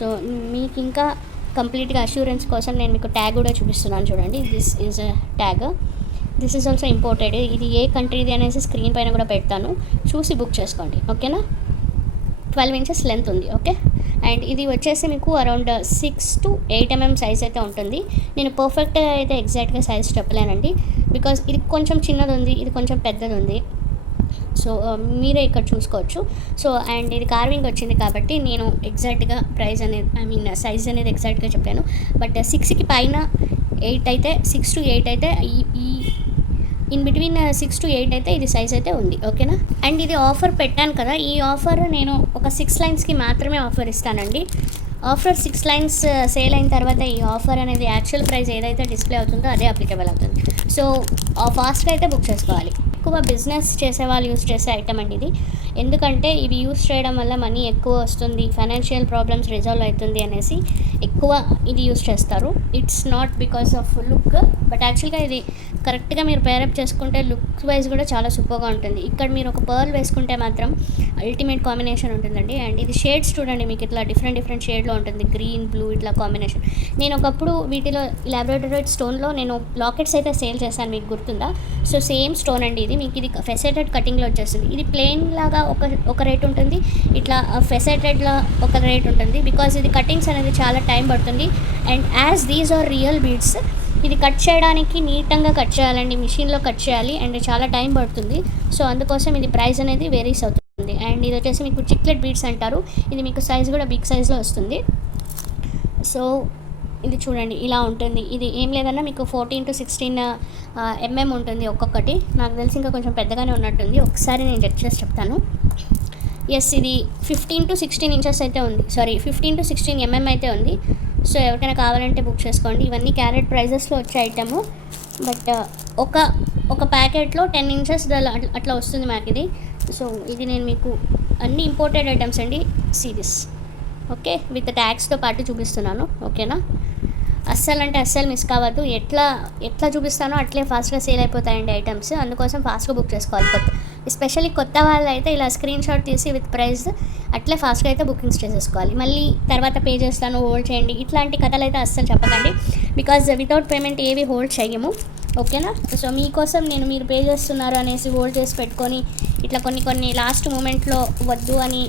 సో మీకు ఇంకా కంప్లీట్గా అష్యూరెన్స్ కోసం నేను మీకు ట్యాగ్ కూడా చూపిస్తున్నాను చూడండి. This is tag, this is also imported. ఇది ఏ కంట్రీది అనేసి స్క్రీన్ పైన కూడా పెడతాను, చూసి బుక్ చేసుకోండి. ఓకేనా, 12 ఇంచెస్ లెంత్ ఉంది. ఓకే, అండ్ ఇది వచ్చేసి మీకు అరౌండ్ 6 to 8 mm సైజ్ అయితే ఉంటుంది. నేను పర్ఫెక్ట్గా అయితే ఎగ్జాక్ట్గా సైజ్ చెప్పలేనండి, బికాజ్ ఇది కొంచెం చిన్నది ఉంది, ఇది కొంచెం పెద్దది ఉంది. సో మీరే ఇక్కడ చూసుకోవచ్చు. సో అండ్ ఇది కార్వింగ్ వచ్చింది కాబట్టి నేను ఎగ్జాక్ట్గా ప్రైస్ అనేది సైజ్ అనేది ఎగ్జాక్ట్గా చెప్పాను. బట్ 6కి పైన 8 అయితే 6 to 8 అయితే ఈ ఇన్ బిట్వీన్ 6 to 8 అయితే ఇది సైజ్ అయితే ఉంది. ఓకేనా, అండ్ ఇది ఆఫర్ పెట్టాను కదా, ఈ ఆఫర్ నేను ఒక 6 లైన్స్కి మాత్రమే ఆఫర్ ఇస్తానండి. ఆఫర్ 6 లైన్స్ సేల్ అయిన తర్వాత ఈ ఆఫర్ అనేది యాక్చువల్ ప్రైస్ ఏదైతే డిస్ప్లే అవుతుందో అదే అప్లికబుల్ అవుతుంది. సో ఫాస్ట్గా అయితే బుక్ చేసుకోవాలి. ఎక్కువ బిజినెస్ చేసే వాళ్ళు యూస్ చేసే ఐటమ్ అండి ఇది. ఎందుకంటే ఇవి యూస్ చేయడం వల్ల మనీ ఎక్కువ వస్తుంది, ఫైనాన్షియల్ ప్రాబ్లమ్స్ రిజాల్వ్ అవుతుంది అనేసి ఎక్కువ ఇది యూస్ చేస్తారు. It's not because of look, but యాక్చువల్గా ఇది కరెక్ట్గా మీరు పేరప్ చేసుకుంటే లుక్ వైజ్ కూడా చాలా సూపర్గా ఉంటుంది. ఇక్కడ మీరు ఒక పర్ల్ వేసుకుంటే మాత్రం అల్టిమేట్ కాంబినేషన్ ఉంటుందండి. అండ్ ఇది షేడ్స్ చూడండి, మీకు ఇట్లా డిఫరెంట్ షేడ్లో ఉంటుంది, గ్రీన్ బ్లూ ఇట్లా కాంబినేషన్. నేను ఒకప్పుడు వీటిలో లాబ్రాడోరైట్ స్టోన్లో నేను లాకెట్స్ అయితే సేల్ చేశాను, మీకు గుర్తుందా? సో సేమ్ స్టోన్ అండి ఇది. మీకు ఇది ఫెసెటెడ్ కటింగ్లో వచ్చేస్తుంది. ఇది ప్లెయిన్ లాగా ఒక రేట్ ఉంటుంది, ఇట్లా ఫెసెటెడ్లో ఒక రేట్ ఉంటుంది, బికాజ్ ఇది కటింగ్స్ అనేది చాలా టైం పడుతుంది. And as these are real beads, ఇది కట్ చేయడానికి నీట్గా కట్ చేయాలండి, మిషన్లో కట్ చేయాలి అండ్ చాలా టైం పడుతుంది. సో అందుకోసం ఇది ప్రైస్ అనేది వేరీస్ అవుతుంది. అండ్ ఇది వచ్చేసి మీకు చిక్లెట్ బీడ్స్ అంటారు. ఇది మీకు సైజ్ కూడా బిగ్ సైజ్లో వస్తుంది. సో ఇది చూడండి ఇలా ఉంటుంది. ఇది ఏం లేదన్నా మీకు 14 to 16 mm ఉంటుంది ఒక్కొక్కటి. నాకు తెలిసి ఇంకా కొంచెం పెద్దగానే ఉన్నట్టుంది, ఒకసారి నేను చెక్ చేసి చెప్తాను. ఎస్, ఇది 15 to 16 ఇంచెస్ అయితే ఉంది, సారీ 15 to 16 mm అయితే ఉంది. సో ఎవరికైనా కావాలంటే బుక్ చేసుకోండి. ఇవన్నీ క్యారెట్ ప్రైజెస్లో వచ్చే ఐటము. బట్ ఒక ప్యాకెట్లో 10 ఇంచెస్ అట్లా వస్తుంది మాకు ఇది. సో ఇది నేను మీకు అన్ని ఇంపోర్టెడ్ ఐటమ్స్ అండి. సిరీస్ ఓకే, విత్ ట్యాక్స్తో పాటు చూపిస్తున్నాను. ఓకేనా, అస్సలు మిస్ కావద్దు. ఎట్లా చూపిస్తానో అట్లే ఫాస్ట్గా సేల్ అయిపోతాయండి ఐటమ్స్. అందుకోసం ఫాస్ట్గా బుక్ చేసుకోవాలి. ఎస్పెషల్లీ కొత్త వాళ్ళు అయితే ఇలా స్క్రీన్ షాట్ తీసి విత్ ప్రైస్ అట్లే ఫాస్ట్గా అయితే బుకింగ్స్ చేసేసుకోవాలి. మళ్ళీ తర్వాత పే చేస్తాను, హోల్డ్ చేయండి, ఇట్లాంటి కథలు అయితే అస్సలు చెప్పకండి. బికాజ్ వితౌట్ పేమెంట్ ఏవి హోల్డ్ చేయము. ఓకేనా, సో మీకోసం మీరు పే చేస్తున్నారు అనేసి హోల్డ్ చేసి పెట్టుకొని ఇట్లా కొన్ని లాస్ట్ మూమెంట్లో వద్దు అని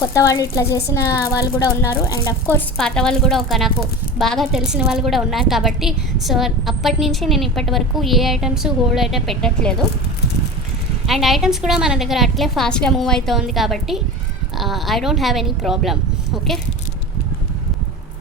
కొత్త వాళ్ళు ఇట్లా చేసిన వాళ్ళు కూడా ఉన్నారు. అండ్ అఫ్ కోర్స్ పాత వాళ్ళు కూడా నాకు బాగా తెలిసిన వాళ్ళు కూడా ఉన్నారు. కాబట్టి సో అప్పటి నుంచి నేను ఇప్పటి వరకు ఏ ఐటమ్స్ హోల్డ్ అయితే పెట్టట్లేదు. అండ్ ఐటమ్స్ కూడా మన దగ్గర అట్లే ఫాస్ట్గా మూవ్ అవుతుంది కాబట్టి I don't have any problem. Okay,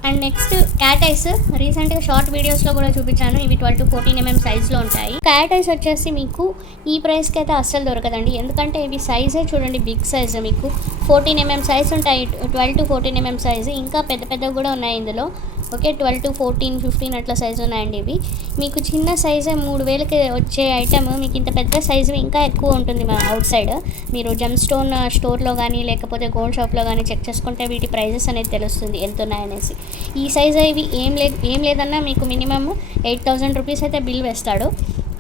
and next cat ice రీసెంట్గా షార్ట్ వీడియోస్లో కూడా చూపించాను. ఇవి 12 to 14 mm సైజ్లో ఉంటాయి. క్యాట్ ఐస్ వచ్చేసి మీకు ఈ ప్రైస్కి అయితే అస్సలు దొరకదండి. ఎందుకంటే ఇవి సైజే చూడండి, బిగ్ సైజ్. మీకు 14 mm సైజ్ ఉంటాయి, 12 to 14 mm సైజు. ఇంకా పెద్దవి కూడా ఉన్నాయి ఇందులో. ఓకే, 12 to 14, 15 అట్లా సైజు ఉన్నాయండి ఇవి. మీకు చిన్న సైజే 3000కి వచ్చే ఐటమ్ మీకు ఇంత పెద్ద సైజు ఇంకా ఎక్కువ ఉంటుంది మా అవుట్ సైడ్. మీరు జెమ్ స్టోన్ స్టోర్లో కానీ లేకపోతే గోల్డ్ షాప్లో కానీ చెక్ చేసుకుంటే వీటి ప్రైజెస్ అనేది తెలుస్తుంది ఎంత ఉన్నాయనేసి. ఈ సైజు ఇవి ఏం లేదన్నా మీకు మినిమమ్ 8000 రూపీస్ అయితే బిల్ వేస్తాడు.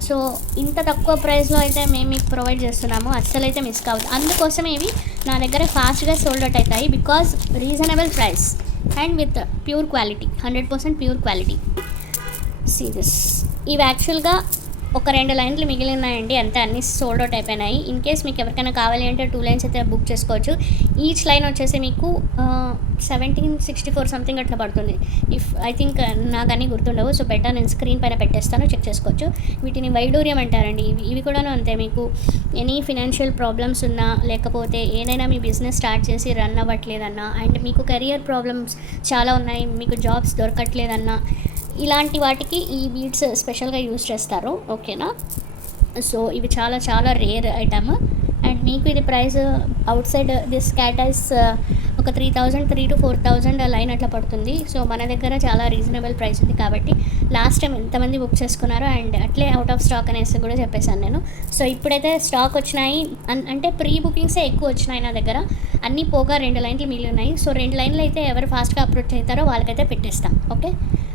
సో ఇంత తక్కువ ప్రైస్లో అయితే మేము మీకు ప్రొవైడ్ చేస్తున్నాము. అస్సలు అయితే మిస్ కావద్దు. అందుకోసమే ఇవి నా దగ్గర ఫాస్ట్గా సోల్డ్ అవుట్ అవుతాయి. Because reasonable price and with pure quality, 100% pure quality. Serious ఇవి యాక్చువల్గా ఒక 2 లైన్లు మిగిలి ఉన్నాయండి, అంతే. అన్నీ సోల్డ్ అవుట్ అయిపోయినాయి. ఇన్ కేస్ మీకు ఎవరికైనా కావాలి అంటే 2 లైన్స్ అయితే బుక్ చేసుకోవచ్చు. ఈచ్ లైన్ వచ్చేసి మీకు 1764 సంథింగ్ అట్లా పడుతుంది. ఐ థింక్ నాకు అన్నీ గుర్తుండవు. సో బెటర్ నేను స్క్రీన్ పైన పెట్టేస్తాను, చెక్ చేసుకోవచ్చు. వీటిని వైడూరియం అంటారండి. ఇవి కూడాను అంతే. మీకు ఎనీ ఫినాన్షియల్ ప్రాబ్లమ్స్ ఉన్నా లేకపోతే ఏదైనా మీ బిజినెస్ స్టార్ట్ చేసి రన్ అవ్వట్లేదన్నా, అండ్ మీకు కెరియర్ ప్రాబ్లమ్స్ చాలా ఉన్నాయి, మీకు జాబ్స్ దొరకట్లేదన్నా, ఇలాంటి వాటికి ఈ బీడ్స్ స్పెషల్గా యూజ్ చేస్తారు. ఓకేనా, సో ఇవి చాలా రేర్ ఐటమ్. అండ్ మీకు ఇది price out side this cat ice ఒక 3 to 4,000 లైన్ అట్లా పడుతుంది. సో మన దగ్గర చాలా రీజనబుల్ ప్రైస్ ఉంది కాబట్టి లాస్ట్ టైం ఎంతమంది బుక్ చేసుకున్నారో అండ్ అట్లే అవుట్ ఆఫ్ స్టాక్ అనేసి కూడా చెప్పేశాను నేను. సో ఇప్పుడైతే స్టాక్ వచ్చినాయి అంటే ప్రీ బుకింగ్సే ఎక్కువ వచ్చినాయి నా దగ్గర. అన్నీ పోగా 2 లైన్లు మిగిలి ఉన్నాయి. సో 2 లైన్లు అయితే ఎవరు ఫాస్ట్గా అప్రోచ్ అవుతారో వాళ్ళకైతే పెట్టేస్తాం. ఓకే,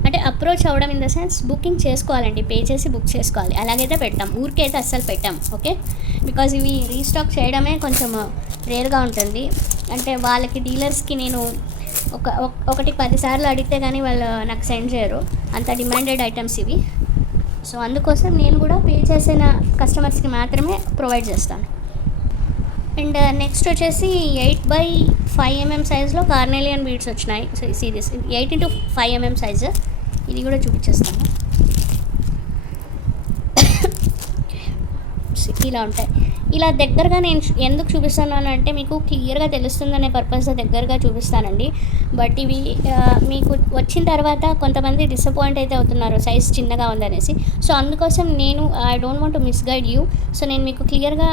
అంటే అప్రోచ్ అవ్వడం ఇన్ ద సెన్స్ బుకింగ్ చేసుకోవాలండి, పే చేసి బుక్ చేసుకోవాలి. అలాగైతే పెట్టాం, ఊరికే అయితే అస్సలు పెట్టాం. ఓకే, బికాజ్ ఇవి రీస్టాక్ చేయడమే కొంచెం రేర్గా ఉంటుంది. అంటే వాళ్ళకి డీలర్స్కి నేను ఒకటి 10 సార్లు అడిగితే కానీ వాళ్ళు నాకు సెండ్ చేయరు, అంత డిమాండెడ్ ఐటమ్స్ ఇవి. సో అందుకోసం నేను కూడా పే చేసిన కస్టమర్స్కి మాత్రమే ప్రొవైడ్ చేస్తాను. అండ్ నెక్స్ట్ వచ్చేసి 8x5 mm సైజ్లో కార్నెలియన్ బీడ్స్ వచ్చినాయి. So serious 8 into 5 mm size. ఇది కూడా చూపించేస్తాను. ఇలా ఉంటాయి. ఇలా దగ్గరగా నేను ఎందుకు చూపిస్తున్నాను అంటే మీకు క్లియర్గా తెలుస్తుందనే పర్పస్ దగ్గరగా చూపిస్తానండి. బట్ ఇవి మీకు వచ్చిన తర్వాత కొంతమంది డిసప్పాయింట్ అయితే అవుతున్నారు సైజ్ చిన్నగా ఉందనేసి. సో అందుకోసం నేను I don't want to misguide you. So నేను మీకు క్లియర్గా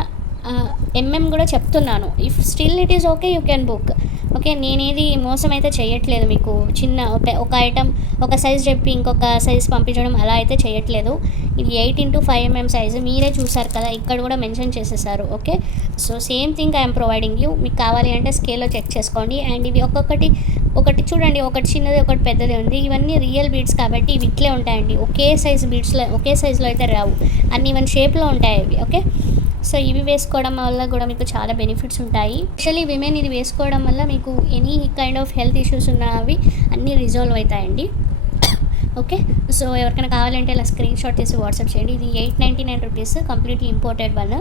కూడా చెప్తున్నాను. If still it is okay you can book. Okay, నేనేది మోసం అయితే చేయట్లేదు. మీకు చిన్న ఒక ఐటమ్ ఒక సైజ్ చెప్పి ఇంకొక సైజ్ పంపించడం అలా అయితే చేయట్లేదు. ఇది 8 into 5 mm సైజు మీరే చూసారు కదా, ఇక్కడ కూడా మెన్షన్ చేసేసారు. Okay, so same thing I'm providing you. మీకు కావాలి అంటే స్కేల్లో చెక్ చేసుకోండి. అండ్ ఇవి ఒకటి చూడండి, ఒకటి చిన్నది ఒకటి పెద్దది ఉంది. ఇవన్నీ రియల్ బీడ్స్ కాబట్టి ఇవి ఇట్లే ఉంటాయండి. ఒకే సైజులో అయితే రావు, అన్ని వన్ షేప్లో ఉంటాయి ఇవి. ఓకే, సో ఇవి వేసుకోవడం వల్ల కూడా మీకు చాలా బెనిఫిట్స్ ఉంటాయి. యాక్చువల్లీ విమెన్ ఇది వేసుకోవడం వల్ల మీకు any kind of health issues ఉన్నవి అన్నీ రిజాల్వ్ అవుతాయండి. ఓకే, సో ఎవరికైనా కావాలంటే ఇలా స్క్రీన్ షాట్ తీసి వాట్సాప్ చేయండి. ఇది 899 rupees, completely imported one.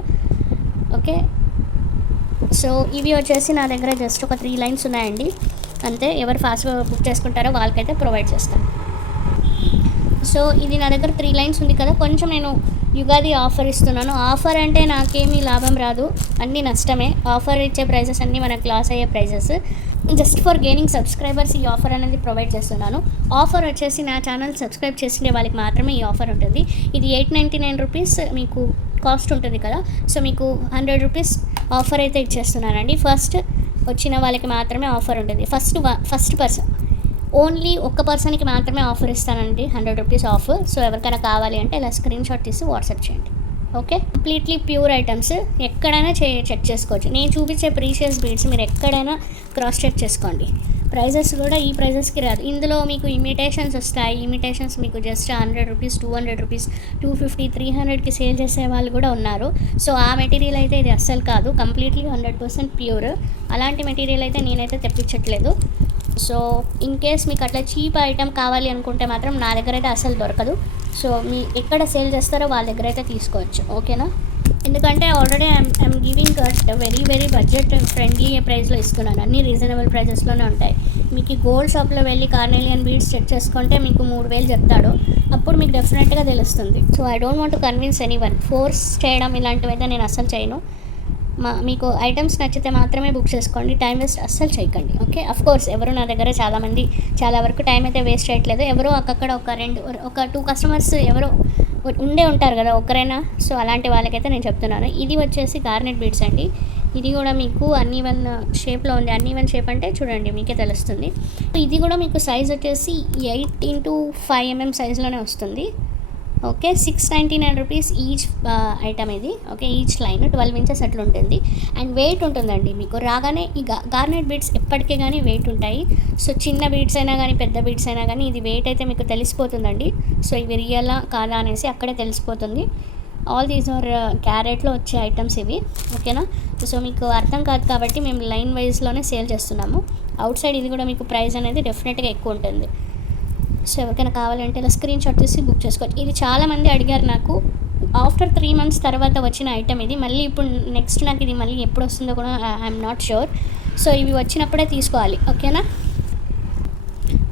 Okay, so ఇవి వచ్చేసి నా దగ్గర జస్ట్ ఒక 3 లైన్స్ ఉన్నాయండి, అంతే. ఎవరు ఫాస్ట్గా బుక్ చేసుకుంటారో వాళ్ళకైతే ప్రొవైడ్ చేస్తాను. సో ఇది నా దగ్గర 3 లైన్స్ ఉంది కదా, కొంచెం నేను యుగాది ఆఫర్ ఇస్తున్నాను. ఆఫర్ అంటే నాకేమీ లాభం రాదు, అన్నీ నష్టమే. ఆఫర్ ఇచ్చే ప్రైజెస్ అన్నీ మనకు లాస్ అయ్యే prizes. Just for gaining subscribers ఈ ఆఫర్ అనేది ప్రొవైడ్ చేస్తున్నాను. ఆఫర్ వచ్చేసి నా ఛానల్ సబ్స్క్రైబ్ చేసిన వాళ్ళకి మాత్రమే ఈ ఆఫర్ ఉంటుంది. ఇది 899 రూపీస్ మీకు కాస్ట్ ఉంటుంది కదా. సో మీకు 100 రూపీస్ ఆఫర్ అయితే ఇచ్చేస్తున్నానండి. ఫస్ట్ వచ్చిన వాళ్ళకి మాత్రమే ఆఫర్ ఉంటుంది. ఫస్ట్ పర్సన్ ఓన్లీ ఒక్క పర్సన్కి మాత్రమే ఆఫర్ ఇస్తానండి, 100 రూపీస్ ఆఫ్. సో ఎవరికైనా కావాలి అంటే ఇలా స్క్రీన్ షాట్ తీసి వాట్సాప్ చేయండి. ఓకే, కంప్లీట్లీ ప్యూర్ ఐటమ్స్, ఎక్కడైనా చెక్ చేసుకోవచ్చు. నేను చూపించే ప్రీషియస్ బీడ్స్ మీరు ఎక్కడైనా క్రాస్ చెక్ చేసుకోండి. ప్రైజెస్ కూడా ఈ ప్రైజెస్కి రాదు. ఇందులో మీకు ఇమిటేషన్స్ వస్తాయి. ఇమిటేషన్స్ మీకు జస్ట్ 100 రూపీస్, 200 రూపీస్, 250, 300కి సేల్ చేసే వాళ్ళు కూడా ఉన్నారు. సో ఆ మెటీరియల్ అయితే ఇది అస్సలు కాదు, కంప్లీట్లీ 100% ప్యూర్. అలాంటి మెటీరియల్ అయితే నేనైతే తెప్పించట్లేదు. సో ఇన్ కేస్ మీకు అట్లా చీప్ ఐటమ్ కావాలి అనుకుంటే మాత్రం నా దగ్గర అయితే అసలు దొరకదు. సో మీ ఎక్కడ సేల్ చేస్తారో వాళ్ళ దగ్గర అయితే తీసుకోవచ్చు. ఓకేనా, ఎందుకంటే already I'm giving very very budget friendly ప్రైస్లో ఇస్తున్నాను. అన్ని రీజనబుల్ ప్రైజెస్లోనే ఉంటాయి. మీకు గోల్డ్ షాప్లో వెళ్ళి కార్నెలియన్ బీడ్స్ చెక్ చేసుకుంటే మీకు 3000 చెప్తాడు, అప్పుడు మీకు డెఫినెట్గా తెలుస్తుంది. So I don't want to convince anyone. Force చేయడం ఇలాంటివి అయితే నేను అస్సలు చేయను. మీకు ఐటమ్స్ నచ్చితే మాత్రమే బుక్ చేసుకోండి, టైం వేస్ట్ అస్సలు చేయకండి. ఓకే, అఫ్కోర్స్ ఎవరు నా దగ్గర చాలామంది చాలా వరకు టైం అయితే వేస్ట్ చేయట్లేదు. ఎవరో అక్కడ ఒక 2 కస్టమర్స్ ఎవరో ఉండే ఉంటారు కదా ఒకరైనా. సో అలాంటి వాళ్ళకైతే నేను చెప్తున్నాను. ఇది వచ్చేసి గార్నెట్ బీడ్స్ అండి. ఇది కూడా మీకు అన్ఈవెన్ షేప్లో ఉంది. అన్ఈవెన్ షేప్ అంటే చూడండి మీకే తెలుస్తుంది. ఇది కూడా మీకు సైజ్ వచ్చేసి 8x5 mm సైజ్లోనే వస్తుంది. ఓకే, 699 రూపీస్ ఈచ్ ఐటమ్ ఇది. ఓకే, ఈచ్ లైన్ 12 ఇంచెస్ అట్లా ఉంటుంది. అండ్ వెయిట్ ఉంటుందండి మీకు రాగానే. ఈ గార్నెట్ బీడ్స్ ఎప్పటికే కానీ వెయిట్ ఉంటాయి. సో చిన్న బీడ్స్ అయినా కానీ పెద్ద బీడ్స్ అయినా కానీ ఇది వెయిట్ అయితే మీకు తెలిసిపోతుందండి. సో ఇవి రియలా కాదా అనేసి అక్కడే తెలిసిపోతుంది. ఆల్ దీస్ ఆర్ క్యారెట్లో వచ్చే ఐటమ్స్ ఇవి. ఓకేనా, సో మీకు అర్థం కాదు కాబట్టి మేము లైన్ వైజ్లోనే సేల్ చేస్తున్నాము. అవుట్ సైడ్ ఇది కూడా మీకు ప్రైస్ అనేది డెఫినెట్గా ఎక్కువ ఉంటుంది. సో ఎవరికైనా కావాలంటే ఇలా స్క్రీన్ షాట్ తీసి బుక్ చేసుకోవచ్చు. ఇది చాలామంది అడిగారు నాకు. ఆఫ్టర్ 3 months తర్వాత వచ్చిన ఐటమ్ ఇది. మళ్ళీ ఇప్పుడు నెక్స్ట్ నాకు ఇది మళ్ళీ ఎప్పుడు వస్తుందో కూడా ఐఎమ్ నాట్ షూర్. సో ఇవి వచ్చినప్పుడే తీసుకోవాలి. ఓకేనా,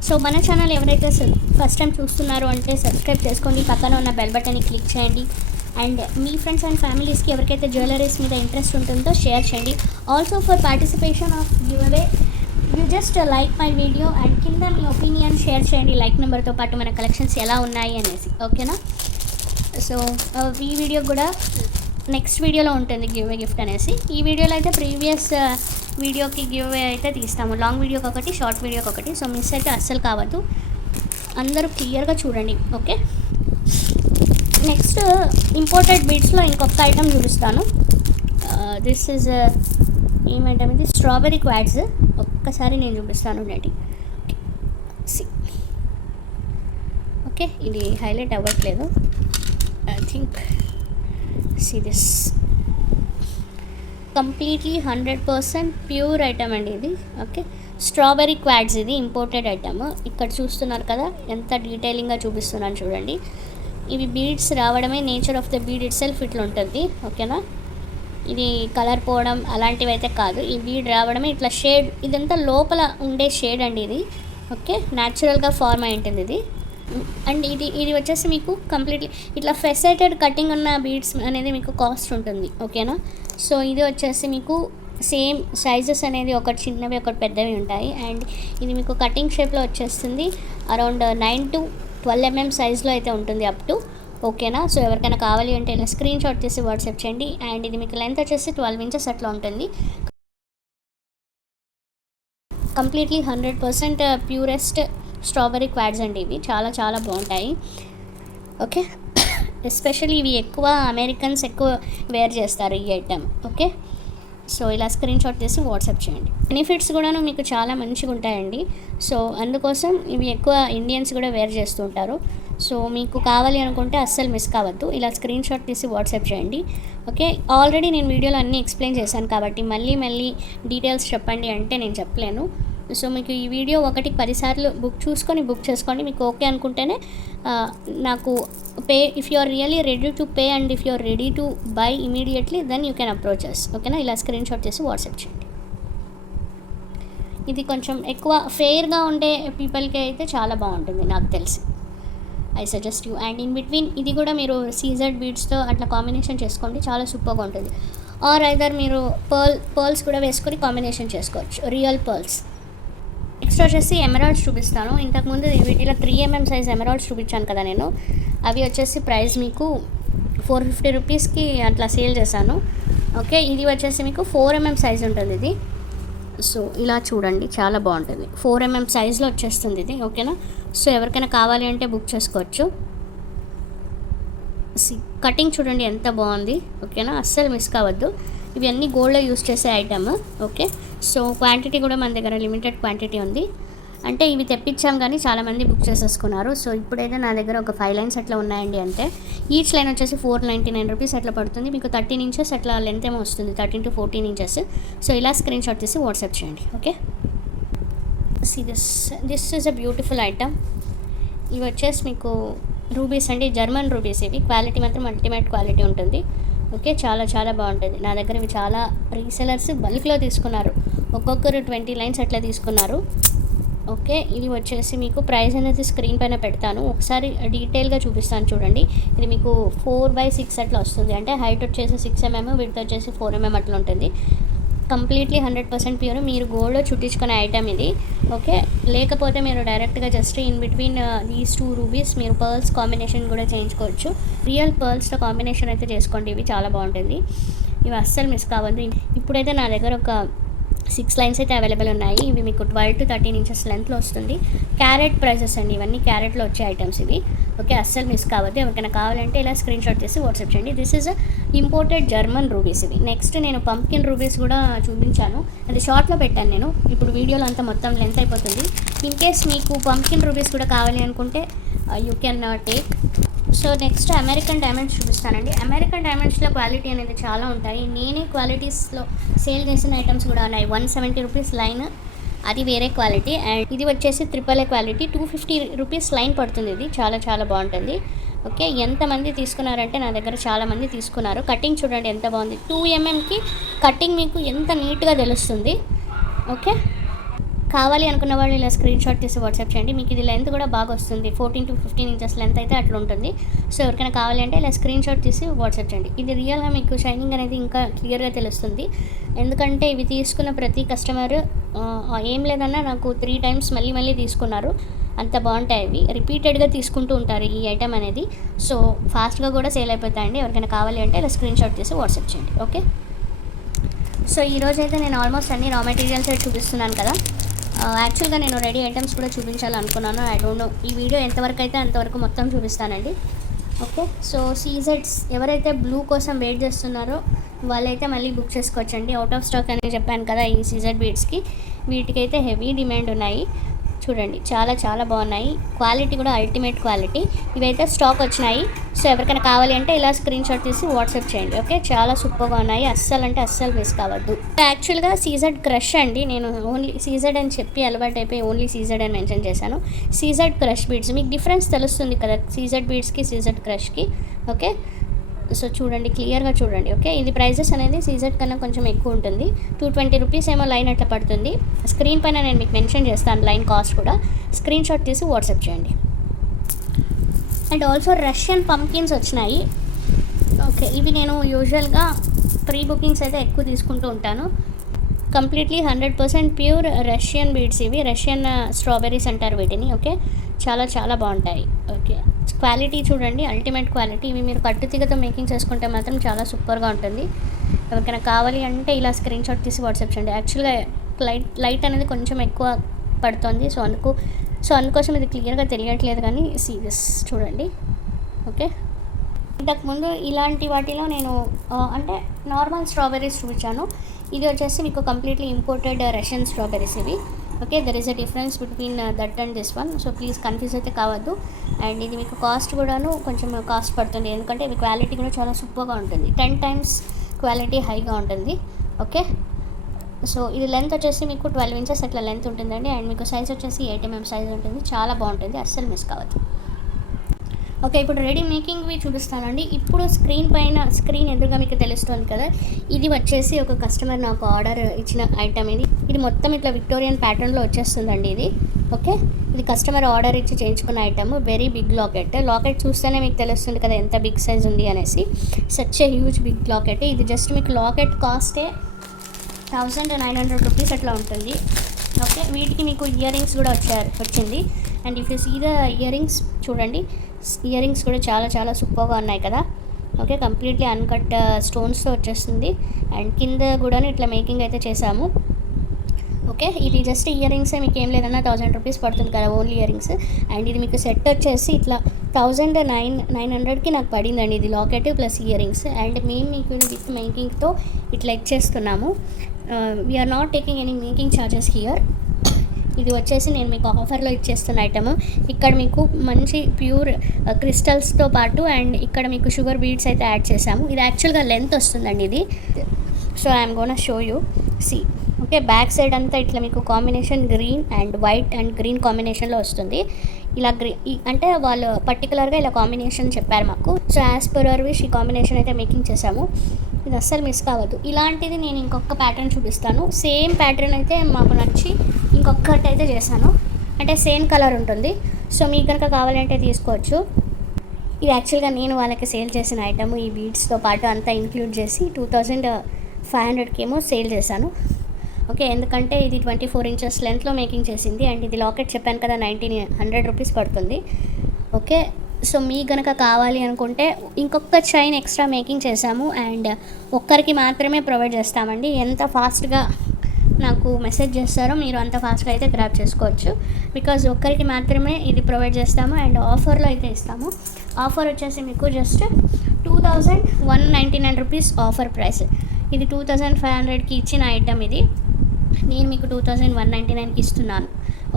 సో మన ఛానల్ ఎవరైతే ఫస్ట్ టైం చూస్తున్నారో అంటే సబ్స్క్రైబ్ చేసుకోండి, పక్కన ఉన్న బెల్ బటన్ని క్లిక్ చేయండి. అండ్ మీ ఫ్రెండ్స్ అండ్ ఫ్యామిలీస్కి ఎవరికైతే జ్యువెలరీస్ మీద ఇంట్రెస్ట్ ఉంటుందో షేర్ చేయండి. Also for participation of give away you just like my video and కింద మీ ఒపీనియన్ షేర్ చేయండి, లైక్ నెంబర్తో పాటు మన కలెక్షన్స్ ఎలా ఉన్నాయి అనేసి. ఓకేనా, సో ఈ వీడియో కూడా నెక్స్ట్ వీడియోలో ఉంటుంది గివ్ అవే గిఫ్ట్ అనేసి. ఈ వీడియోలో అయితే ప్రీవియస్ వీడియోకి గివ్ అవే అయితే తీస్తాము, లాంగ్ వీడియోకి ఒకటి, షార్ట్ వీడియోకి ఒకటి. సో మిస్ అయితే అస్సలు కావద్దు, అందరూ క్లియర్గా చూడండి. ఓకే, నెక్స్ట్ ఇంపోర్టెడ్ బీడ్స్లో ఇంకొక ఐటమ్ చూపిస్తాను. దిస్ ఈజ్ ఏమంటాం, ఇది స్ట్రాబెరీ క్వాడ్స్. ఒక్కసారి నేను చూపిస్తాను నెటి. ఓకే, ఇది హైలైట్ అవ్వట్లేదు I think. See this completely 100% pure item అండి ఇది. ఓకే, స్ట్రాబెరీ క్వాడ్స్, ఇది ఇంపోర్టెడ్ ఐటమ్. ఇక్కడ చూస్తున్నారు కదా ఎంత డీటెయిలింగ్గా చూపిస్తున్నాను చూడండి. ఇవి బీడ్స్ రావడమే nature of the bead it self ఇట్లా ఉంటుంది. ఓకేనా, ఇది కలర్ పోవడం అలాంటివి అయితే కాదు. ఈ బీడ్ రావడమే ఇట్లా షేడ్, ఇదంతా లోపల ఉండే షేడ్ అండి ఇది. ఓకే, న్యాచురల్గా ఫార్మ్ అయి ఉంటుంది ఇది. అండ్ ఇది వచ్చేసి మీకు కంప్లీట్లీ ఇట్లా ఫెసెటెడ్ కటింగ్ ఉన్న బీడ్స్ అనేది మీకు కాస్ట్ ఉంటుంది. ఓకేనా, సో ఇది వచ్చేసి మీకు సేమ్ సైజెస్ అనేది ఒకటి చిన్నవి ఒకటి పెద్దవి ఉంటాయి. అండ్ ఇది మీకు కటింగ్ షేప్లో వచ్చేస్తుంది. అరౌండ్ 9 to 12 mm సైజ్లో అయితే ఉంటుంది అప్ టు. ఓకేనా, సో ఎవరికైనా కావాలి అంటే ఇలా స్క్రీన్ షాట్ తీసి వాట్సాప్ చేయండి. అండ్ ఇది మీకు లెంత్ వచ్చేసి 12 ఇంచెస్ అట్లా ఉంటుంది. కంప్లీట్లీ 100% ప్యూరెస్ట్ స్ట్రాబెరీ క్వాడ్స్ అండి ఇవి. చాలా చాలా బాగుంటాయి. ఓకే, ఎస్పెషల్లీ ఇవి ఎక్కువ అమెరికన్స్ ఎక్కువ వేర్ చేస్తారు ఈ ఐటమ్. ఓకే, సో ఇలా స్క్రీన్ షాట్ తీసి వాట్సాప్ చేయండి. బెనిఫిట్స్ కూడాను మీకు చాలా మంచిగా ఉంటాయండి. సో అందుకోసం ఇవి ఎక్కువ ఇండియన్స్ కూడా వేర్ చేస్తుంటారు. సో మీకు కావాలి అనుకుంటే అస్సలు మిస్ కావద్దు, ఇలా స్క్రీన్ షాట్ తీసి వాట్సాప్ చేయండి. ఓకే, ఆల్రెడీ నేను వీడియోలో అన్నీ ఎక్స్ప్లెయిన్ చేశాను కాబట్టి మళ్ళీ డీటెయిల్స్ చెప్పండి అంటే నేను చెప్పలేను. సో మీకు ఈ వీడియో 1-10 సార్లు బుక్ చేసుకోండి. మీకు ఓకే అనుకుంటేనే నాకు pay. If you are really ready to pay and if you are ready to buy immediately then you can approach us. ఓకేనా, ఇలా స్క్రీన్ షాట్ చేసి వాట్సాప్ చేయండి. ఇది కొంచెం ఎక్కువ ఫెయిర్గా ఉండే పీపుల్కి అయితే చాలా బాగుంటుంది నాకు తెలిసి. I suggest you. And in between ఇది కూడా మీరు సీజెడ్ బీడ్స్తో అట్లా కాంబినేషన్ చేసుకోండి, చాలా సూపర్గా ఉంటుంది. ఆర్ ఐదర్ మీరు పర్ల్స్ కూడా వేసుకొని కాంబినేషన్ చేసుకోవచ్చు, రియల్ పర్ల్స్. నెక్స్ట్ వచ్చేసి ఎమరాల్డ్స్ చూపిస్తాను. ఇంతకుముందు వీటిలో 3 mm సైజ్ ఎమరాల్డ్స్ చూపించాను కదా నేను. అవి వచ్చేసి ప్రైస్ మీకు 450 రూపీస్కి అట్లా సేల్ చేశాను. ఓకే, ఇది వచ్చేసి మీకు 4 mm సైజ్ ఉంటుంది ఇది. సో ఇలా చూడండి, చాలా బాగుంటుంది. 4mm సైజ్లో వచ్చేస్తుంది ఇది, ఓకేనా. సో ఎవరికైనా కావాలి అంటే బుక్ చేసుకోవచ్చు. కటింగ్ చూడండి ఎంత బాగుంది, ఓకేనా. అస్సలు మిస్ కావద్దు. ఇవన్నీ గోల్డ్లో యూస్ చేసే ఐటమ్, ఓకే. సో క్వాంటిటీ కూడా మన దగ్గర లిమిటెడ్ క్వాంటిటీ ఉంది. అంటే ఇవి తెప్పించాం కానీ చాలామంది బుక్ చేసేసుకున్నారు. సో ఇప్పుడైతే నా దగ్గర ఒక 5 లైన్స్ అట్లా ఉన్నాయండి. అంటే ఈచ్ లైన్ వచ్చేసి 499 రూపీస్ అట్లా పడుతుంది. మీకు 13 ఇంచెస్ అట్లా లెంత్ ఏమో వస్తుంది, 13 to 14 ఇంచెస్. సో ఇలా స్క్రీన్ షాట్ తీసి వాట్సాప్ చేయండి, okay. See this is a beautiful item. ఇవి వచ్చేసి మీకు రూబీస్ అండి, జర్మన్ రూబీస్. ఇవి క్వాలిటీ మాత్రం అల్టిమేట్ క్వాలిటీ ఉంటుంది, ఓకే. చాలా చాలా బాగుంటుంది. నా దగ్గర ఇవి చాలా రీసెలర్స్ బల్క్లో తీసుకున్నారు, ఒక్కొక్కరు 20 లైన్స్ అట్లా తీసుకున్నారు, ఓకే. ఇది వచ్చేసి మీకు ప్రైస్ అనేది స్క్రీన్ పైన పెడతాను, ఒకసారి డీటెయిల్గా చూపిస్తాను చూడండి. ఇది మీకు 4/6 అట్లా వస్తుంది. అంటే హైట్ వచ్చేసి 6mm, విడ్త్ వచ్చేసి 4mm అట్లా ఉంటుంది. Completely 100% pure. మీరు గోల్డ్లో చుట్టించుకునే ఐటమ్ ఇది, ఓకే. లేకపోతే మీరు డైరెక్ట్గా just in between these 2 rubies మీరు పర్ల్స్ కాంబినేషన్ కూడా చేయించుకోవచ్చు. రియల్ పర్ల్స్తో కాంబినేషన్ అయితే చేసుకోండి, ఇవి చాలా బాగుంటుంది. ఇవి అస్సలు మిస్ కావద్దు. ఇప్పుడైతే నా దగ్గర ఒక 6 లైన్స్ అయితే అవైలబుల్ ఉన్నాయి. ఇవి మీకు 12 to 13 ఇంచెస్ లెంత్లో వస్తుంది. క్యారెట్ ప్రైజెస్ అండి, ఇవన్నీ క్యారెట్లో వచ్చే ఐటమ్స్ ఇవి, ఓకే. అస్సలు మిస్ కావద్దు. ఎవరికైనా కావాలంటే ఇలా స్క్రీన్ షాట్ చేసి వాట్సాప్ చేయండి. This is imported German rubies ఇవి. నెక్స్ట్ నేను పంప్కిన్ రూబీస్ కూడా చూపించాను, అది షార్ట్లో పెట్టాను నేను. ఇప్పుడు వీడియోలో అంతా మొత్తం లెంత్ అయిపోతుంది. ఇన్ కేస్ మీకు పంప్కిన్ రూబీస్ కూడా కావాలి అనుకుంటే you can take. So next American diamonds చూపిస్తానండి. అమెరికన్ డైమండ్స్లో క్వాలిటీ అనేది చాలా ఉంటాయి. నేనే క్వాలిటీస్లో సేల్ చేసిన ఐటమ్స్ కూడా ఉన్నాయి. 170 రూపీస్ లైన్, అది వేరే క్వాలిటీ. అండ్ ఇది వచ్చేసి AAA క్వాలిటీ, 250 రూపీస్ లైన్ పడుతుంది. ఇది చాలా చాలా బాగుంటుంది, ఓకే. ఎంతమంది తీసుకున్నారంటే నా దగ్గర చాలామంది తీసుకున్నారు. కటింగ్ చూడండి ఎంత బాగుంది. 2mmకి కటింగ్ మీకు ఎంత నీట్గా తెలుస్తుంది, ఓకే. కావాలి అనుకున్న వాళ్ళు ఇలా స్క్రీన్ షాట్ తీసి వాట్సాప్ చేయండి. మీకు ఇది లెంత్ కూడా బాగా వస్తుంది, 14 to 15 ఇంచెస్ లెంత్ అయితే అట్లా ఉంటుంది. సో ఎవరికైనా కావాలి అంటే ఇలా స్క్రీన్ షాట్ తీసి వాట్సాప్ చేయండి. ఇది రియల్గా మీకు షైనింగ్ అనేది ఇంకా క్లియర్గా తెలుస్తుంది. ఎందుకంటే ఇవి తీసుకున్న ప్రతి కస్టమర్ ఏం లేదన్నా నాకు 3 times మళ్ళీ తీసుకున్నారు. అంత బాగుంటాయి ఇవి, రిపీటెడ్గా తీసుకుంటూ ఉంటారు ఈ ఐటమ్ అనేది. సో ఫాస్ట్గా కూడా సేల్ అయిపోతాయండి. ఎవరికైనా కావాలి అంటే ఇలా స్క్రీన్ షాట్ తీసి వాట్సాప్ చేయండి, ఓకే. సో ఈరోజు అయితే నేను ఆల్మోస్ట్ అన్ని రా మెటీరియల్స్ అయితే చూపిస్తున్నాను కదా. యాక్చువల్గా నేను రెడీ ఐటమ్స్ కూడా చూపించాలనుకున్నాను. ఐ డోంట్ నో ఈ వీడియో ఎంతవరకు అయితే అంతవరకు మొత్తం చూపిస్తానండి, ఓకే. సో సీజెడ్స్ ఎవరైతే బ్లూ కోసం వెయిట్ చేస్తున్నారో వాళ్ళైతే మళ్ళీ బుక్ చేసుకోవచ్చండి. అవుట్ ఆఫ్ స్టాక్ అని చెప్పాను కదా ఈ సీజెడ్ బీడ్స్కి. వీటికైతే హెవీ డిమాండ్ ఉన్నాయి. చూడండి చాలా చాలా బాగున్నాయి, క్వాలిటీ కూడా అల్టిమేట్ క్వాలిటీ. ఇవైతే స్టాక్ వచ్చినాయి. సో ఎవరికైనా కావాలి అంటే ఇలా స్క్రీన్ షాట్ తీసి వాట్సాప్ చేయండి, ఓకే. చాలా సూపర్గా ఉన్నాయి, అస్సలు అంటే అస్సలు మిస్ కావద్దు. యాక్చువల్గా సీజెడ్ క్రష్ అండి, నేను ఓన్లీ సీజెడ్ అని చెప్పి అలవాటు అయిపోయి ఓన్లీ సీజెడ్ అని మెన్షన్ చేశాను. సీజెడ్ క్రష్ బీడ్స్ మీకు డిఫరెన్స్ తెలుస్తుంది కదా సీజెడ్ బీడ్స్కి సీజెడ్ క్రష్కి, ఓకే. సో చూడండి క్లియర్గా చూడండి, ఓకే. ఇది ప్రైజెస్ అనేది సీజెడ్ కన్నా కొంచెం ఎక్కువ ఉంటుంది. 220 రూపీస్ ఏమో లైన్ అట్లా పడుతుంది. స్క్రీన్ పైన నేను మీకు మెన్షన్ చేస్తాను లైన్ కాస్ట్ కూడా, స్క్రీన్ షాట్ తీసి వాట్సాప్ చేయండి. అండ్ ఆల్సో రష్యన్ పంప్కిన్స్ వచ్చినాయి, ఓకే. ఇవి నేను యూజువల్గా ప్రీ బుకింగ్స్ అయితే ఎక్కువ తీసుకుంటూ ఉంటాను. కంప్లీట్లీ 100% ప్యూర్ రష్యన్ బీడ్స్ ఇవి. రష్యన్ స్ట్రాబెర్రీస్ అంటారు వీటిని, ఓకే. చాలా చాలా బాగుంటాయి, ఓకే. క్వాలిటీ చూడండి అల్టిమేట్ క్వాలిటీ. ఇవి మీరు కట్టుతీగతో మేకింగ్ చేసుకుంటే మాత్రం చాలా సూపర్గా ఉంటుంది. ఎవరికైనా కావాలి అంటే ఇలా స్క్రీన్ షాట్ తీసి వాట్సాప్ చేయండి. యాక్చువల్గా లైట్ అనేది కొంచెం ఎక్కువ పడుతుంది, సో అందుకోసం ఇది క్లియర్గా తెలియట్లేదు. కానీ సీరియస్ చూడండి, ఓకే. ఇంతకుముందు ఇలాంటి వాటిలో నేను అంటే నార్మల్ స్ట్రాబెర్రీస్ చూపించాను. ఇది వచ్చేసి మీకు కంప్లీట్లీ ఇంపోర్టెడ్ రష్యన్ స్ట్రాబెర్రీస్ ఇవి, okay. There is a difference between that and this one. So please confuse అయితే కావద్దు. అండ్ ఇది మీకు కాస్ట్ కూడాను కొంచెం కాస్ట్ పడుతుంది, ఎందుకంటే ఇవి క్వాలిటీ కూడా చాలా సూపర్గా ఉంటుంది. 10 times క్వాలిటీ హైగా ఉంటుంది, ఓకే. సో ఇది లెంత్ వచ్చేసి మీకు 12 ఇంచెస్ అట్లా లెంత్ ఉంటుందండి. అండ్ మీకు సైజ్ వచ్చేసి 8mm సైజ్ ఉంటుంది. చాలా బాగుంటుంది, అస్సలు మిస్ కావద్దు, ఓకే. ఇప్పుడు రెడీ మేకింగ్వి చూపిస్తానండి. ఇప్పుడు స్క్రీన్ ఎదురుగా మీకు తెలుస్తుంది కదా, ఇది వచ్చేసి ఒక కస్టమర్ నాకు ఆర్డర్ ఇచ్చిన ఐటమ్. ఇది మొత్తం ఇట్లా విక్టోరియన్ ప్యాటర్న్లో వచ్చేస్తుందండి ఇది, ఓకే. ఇది కస్టమర్ ఆర్డర్ ఇచ్చి చేయించుకున్న ఐటమ్. వెరీ బిగ్ లాకెట్ చూస్తేనే మీకు తెలుస్తుంది కదా ఎంత బిగ్ సైజ్ ఉంది అనేసి. Such a huge big locket. ఇది జస్ట్ మీకు లాకెట్ కాస్టే 1900 రూపీస్ అట్లా ఉంటుంది, ఓకే. వీటికి మీకు ఇయర్ రింగ్స్ కూడా వచ్చింది. And if you see the earrings చూడండి, ఇయర్ రింగ్స్ కూడా చాలా చాలా సూపర్గా ఉన్నాయి కదా, ఓకే. కంప్లీట్లీ అన్కట్ స్టోన్స్తో వచ్చేస్తుంది. అండ్ కింద కూడా ఇట్లా మేకింగ్ అయితే చేసాము, ఓకే, ఇది జస్ట్ ఇయర్ రింగ్సే, మీకు ఏం లేదన్నా 1000 రూపీస్ పడుతుంది కదా ఓన్లీ ఇయర్ రింగ్స్. అండ్ ఇది మీకు సెట్ వచ్చేసి ఇట్లా 1900కి నాకు పడిందండి ఇది locket plus earrings. And మేము మీకు విత్ మేకింగ్తో ఇట్లా ఇచ్చేస్తున్నాము. We're not taking any making charges here. ఇది వచ్చేసి నేను మీకు ఆఫర్లో ఇచ్చేస్తున్న ఐటమ్. ఇక్కడ మీకు మంచి ప్యూర్ క్రిస్టల్స్తో పాటు అండ్ ఇక్కడ మీకు షుగర్ బీడ్స్ అయితే యాడ్ చేసాము. ఇది యాక్చువల్గా లెంత్ వస్తుందండి ఇది. So I'm gonna show you. See okay, back side అంతా ఇట్లా మీకు combination green and white and green కాంబినేషన్లో వస్తుంది. ఇలా అంటే వాళ్ళు పర్టికులర్గా ఇలా కాంబినేషన్ చెప్పారు మాకు. So as per our wish ఈ కాంబినేషన్ అయితే మేకింగ్ చేసాము. ఇది అస్సలు మిస్ కావద్దు. ఇలాంటిది నేను ఇంకొక ప్యాటర్న్ చూపిస్తాను. సేమ్ ప్యాటర్న్ అయితే మాకు నచ్చి ఇంకొకటి అయితే చేశాను, అంటే సేమ్ కలర్ ఉంటుంది. సో మీకు కనుక కావాలంటే తీసుకోవచ్చు. ఇది యాక్చువల్గా నేను వాళ్ళకి సేల్ చేసిన ఐటమ్. ఈ బీడ్స్తో పాటు అంతా ఇంక్లూడ్ చేసి 2500కి ఏమో సేల్ చేశాను. ఓకే, ఎందుకంటే ఇది 24 ఇంచెస్ లెంత్లో మేకింగ్ చేసింది. అండ్ ఇది లాకెట్ చెప్పాను కదా 1900 రూపీస్ పడుతుంది. ఓకే, సో మీ కనుక కావాలి అనుకుంటే ఇంకొక చైన్ ఎక్స్ట్రా మేకింగ్ చేసాము. అండ్ ఒక్కరికి మాత్రమే ప్రొవైడ్ చేస్తామండి. ఎంత ఫాస్ట్గా నాకు మెసేజ్ చేస్తారో మీరు అంత ఫాస్ట్గా అయితే గ్రాప్ చేసుకోవచ్చు. బికాజ్ ఒక్కరికి మాత్రమే ఇది ప్రొవైడ్ చేస్తాము. అండ్ ఆఫర్లో అయితే ఇస్తాము. ఆఫర్ వచ్చేసి మీకు జస్ట్ 2199 రూపీస్ ఆఫర్ ప్రైస్. ఇది 2500కి ఇచ్చిన ఐటమ్. ఇది నేను మీకు 2199కి ఇస్తున్నాను.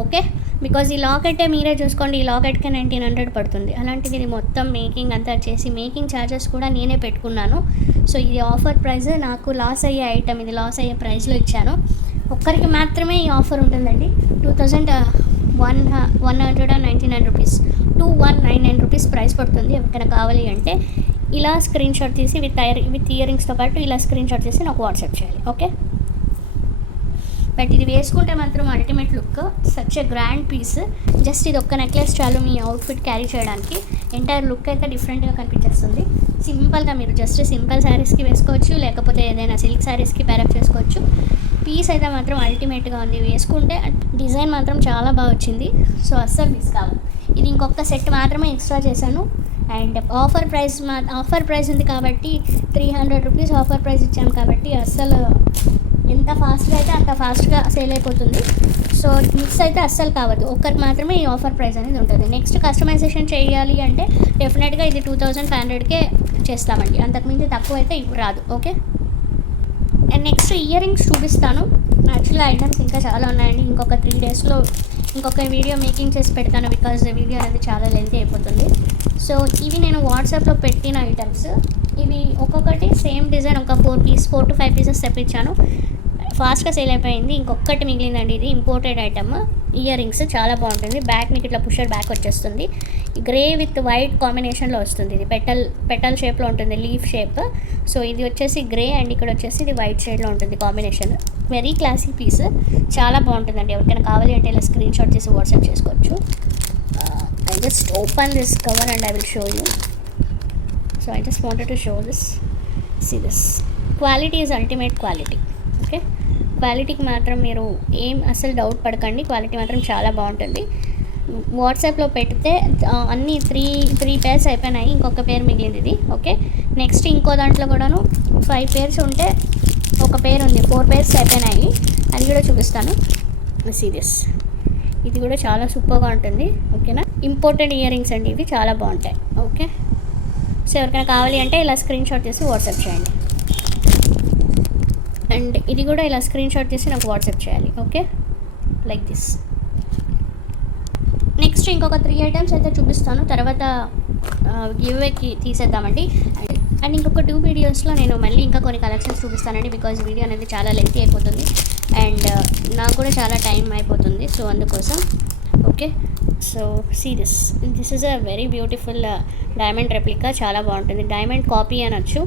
ఓకే, బికాజ్ ఈ లాకెట్టే మీరే చూసుకోండి, ఈ లాకెట్కే 1900 పడుతుంది. అలాంటిది ఇది మొత్తం మేకింగ్ అంతా చేసి మేకింగ్ ఛార్జెస్ కూడా నేనే పెట్టుకున్నాను. సో ఇది ఆఫర్ ప్రైస్, నాకు లాస్ అయ్యే ఐటమ్, ఇది లాస్ అయ్యే ప్రైస్లో ఇచ్చాను. ఒక్కరికి మాత్రమే ఈ ఆఫర్ ఉంటుందండి. 2199 రూపీస్, 2199 రూపీస్ ప్రైస్ పడుతుంది. ఎవరికైనా కావాలి అంటే ఇలా స్క్రీన్ షాట్ తీసి విత్ ఇయర్ రింగ్స్తో పాటు ఇలా స్క్రీన్ షాట్ తీసి నాకు వాట్సాప్ చేయాలి. ఓకే, బట్ ఇది వేసుకుంటే మాత్రం ultimate look, such a grand piece. Just ఇది ఒక్క నెక్లెస్ చాలు మీ అవుట్ఫిట్ క్యారీ చేయడానికి. ఎంటైర్ లుక్ అయితే డిఫరెంట్గా కనిపించేస్తుంది. సింపుల్గా మీరు జస్ట్ సింపుల్ శారీస్కి వేసుకోవచ్చు, లేకపోతే ఏదైనా సిల్క్ శారీస్కి ప్యారప్ చేసుకోవచ్చు. పీస్ అయితే మాత్రం అల్టిమేట్గా ఉంది. వేసుకుంటే డిజైన్ మాత్రం చాలా బాగా వచ్చింది. సో అస్సలు మిస్ కావాలి. ఇది ఇంకొక సెట్ మాత్రమే ఎక్స్ట్రా చేశాను. అండ్ ఆఫర్ ప్రైస్ ఉంది కాబట్టి 300 రూపీస్ ఆఫర్ ప్రైస్ ఇచ్చాము కాబట్టి అస్సలు ఎంత ఫాస్ట్గా అయితే అంత ఫాస్ట్గా సేల్ అయిపోతుంది. సో మిక్స్ అయితే అస్సలు కావద్దు. ఒక్కరికి మాత్రమే ఈ ఆఫర్ ప్రైస్ అనేది ఉంటుంది. నెక్స్ట్ కస్టమైజేషన్ చేయాలి అంటే డెఫినెట్గా ఇది 2500కే చేస్తామండి. అంతకుమించి తక్కువ అయితే రాదు. Okay, and next ear rings చూపిస్తాను. యాక్చువల్గా ఐటమ్స్ ఇంకా చాలా ఉన్నాయండి. ఇంకొక 3 డేస్లో ఇంకొక వీడియో మేకింగ్ చేసి పెడతాను. బికాజ్ వీడియో అనేది చాలా లెంతీ అయిపోతుంది. సో ఇవి నేను వాట్సాప్లో పెట్టిన ఐటమ్స్. ఇవి ఒక్కొక్కటి సేమ్ డిజైన్ ఒక 4 to 5 పీసెస్ తెప్పించాను. ఫాస్ట్గా సేల్ అయిపోయింది. ఇంకొకటి మిగిలిందండి. ఇది ఇంపోర్టెడ్ ఐటమ్, ఇయర్ రింగ్స్ చాలా బాగుంటుంది. బ్యాక్ మీకు ఇట్లా పుషర్ బ్యాక్ వచ్చేస్తుంది. గ్రే విత్ వైట్ కాంబినేషన్లో వస్తుంది. ఇది పెటల్ షేప్లో ఉంటుంది, లీఫ్ షేప్. సో ఇది వచ్చేసి గ్రే అండ్ ఇక్కడ వచ్చేసి ఇది వైట్ షేడ్లో ఉంటుంది కాంబినేషన్. వెరీ క్లాసిక్ పీస్, చాలా బాగుంటుందండి. ఎవరికైనా కావాలి అంటే ఇలా స్క్రీన్ షాట్ చేసి వాట్సాప్ చేసుకోవచ్చు. I just open this cover and I will show you. So I just wanted to show this. See this. Quality is ultimate quality. Okay. క్వాలిటీకి మాత్రం మీరు ఏం అసలు డౌట్ పడకండి. క్వాలిటీ మాత్రం చాలా బాగుంటుంది. వాట్సాప్లో పెడితే అన్నీ త్రీ పేర్స్ అయిపోయినాయి. ఇంకొక పేరు మిగిలింది ఇది. ఓకే, నెక్స్ట్ ఇంకో దాంట్లో కూడాను 5 పేర్స్ ఉంటే ఒక పేరు ఉంది. 4 పేర్స్ అయిపోయినాయి. అది కూడా చూపిస్తాను. సీరియస్, ఇది కూడా చాలా సూపర్గా ఉంటుంది. ఓకేనా, ఇంపోర్టెడ్ ఇయర్ రింగ్స్ అండి. ఇవి చాలా బాగుంటాయి. ఓకే, సో ఎవరికైనా కావాలి అంటే ఇలా స్క్రీన్ షాట్ చేసి వాట్సాప్ చేయండి. అండ్ ఇది కూడా ఇలా స్క్రీన్ షాట్ చేసి నాకు వాట్సాప్ చేయాలి. Okay, like this. నెక్స్ట్ ఇంకొక 3 ఐటమ్స్ అయితే చూపిస్తాను. తర్వాత గివ్వేకి తీసేద్దామండి. అండ్ ఇంకొక 2 వీడియోస్లో నేను మళ్ళీ ఇంకా కొన్ని కలెక్షన్స్ చూపిస్తానండి. బికాజ్ వీడియో అనేది చాలా లెంతీ అయిపోతుంది అండ్ నాకు కూడా చాలా టైం అయిపోతుంది. సో అందుకోసం okay, so this is a very beautiful diamond replica. చాలా బాగుంటుంది. డైమండ్ కాపీ అనొచ్చు.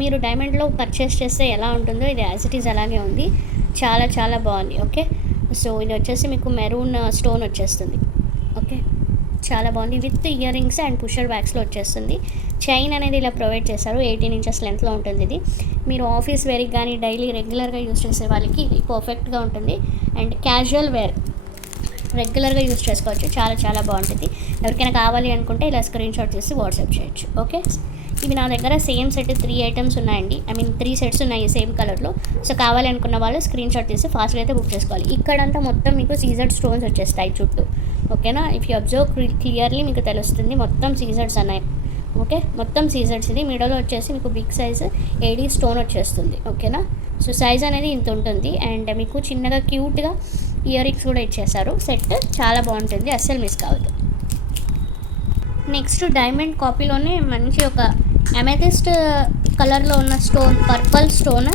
మీరు డైమండ్లో పర్చేస్ చేస్తే ఎలా ఉంటుందో ఇది యాజ్ ఇట్ ఈజ్ అలాగే ఉంది. చాలా చాలా బాగుంది. ఓకే, సో ఇది వచ్చేసి మీకు మెరూన్ స్టోన్ వచ్చేస్తుంది. ఓకే, చాలా బాగుంది. With earrings and pusher బ్యాగ్స్లో వచ్చేస్తుంది. చైన్ అనేది ఇలా ప్రొవైడ్ చేశారు. 18 ఇంచెస్ లెంత్లో ఉంటుంది. ఇది మీరు ఆఫీస్ వేర్కి కానీ డైలీ రెగ్యులర్గా యూజ్ చేసే వాళ్ళకి ఇది పర్ఫెక్ట్గా ఉంటుంది. అండ్ క్యాజువల్ వేర్ రెగ్యులర్గా యూజ్ చేసుకోవచ్చు. చాలా చాలా బాగుంటుంది. ఎవరికైనా కావాలి అనుకుంటే ఇలా స్క్రీన్ షాట్ చేసి వాట్సాప్ చేయొచ్చు. ఓకే, ఇవి నా దగ్గర సేమ్ సెట్ 3 ఐటమ్స్ ఉన్నాయండి. ఐ మీన్ 3 సెట్స్ ఉన్నాయి సేమ్ కలర్లో. సో కావాలనుకున్న వాళ్ళు స్క్రీన్ షాట్ తీసి ఫాస్ట్గా అయితే బుక్ చేసుకోవాలి. ఇక్కడంతా మొత్తం మీకు సీజర్డ్ స్టోన్స్ వచ్చేస్తాయి చుట్టూ. ఓకేనా, ఇఫ్ యూ అబ్జర్వ్ క్లియర్లీ మీకు తెలుస్తుంది మొత్తం సీజర్డ్స్ ఉన్నాయి. ఓకే, మొత్తం సీజర్డ్స్. ఇది మిడల్ వచ్చేసి మీకు బిగ్ సైజ్ ఏడీ స్టోన్ వచ్చేస్తుంది. ఓకేనా, సో సైజ్ అనేది ఇంత ఉంటుంది. అండ్ మీకు చిన్నగా క్యూట్గా ఇయర్ రింగ్స్ కూడా ఇచ్చేసారు. సెట్ చాలా బాగుంటుంది, అస్సలు మిస్ కావద్దు. నెక్స్ట్ డైమండ్ కాపీలోనే మంచి ఒక అమెథిస్ట్ కలర్లో ఉన్న స్టోన్, పర్పల్ స్టోన్,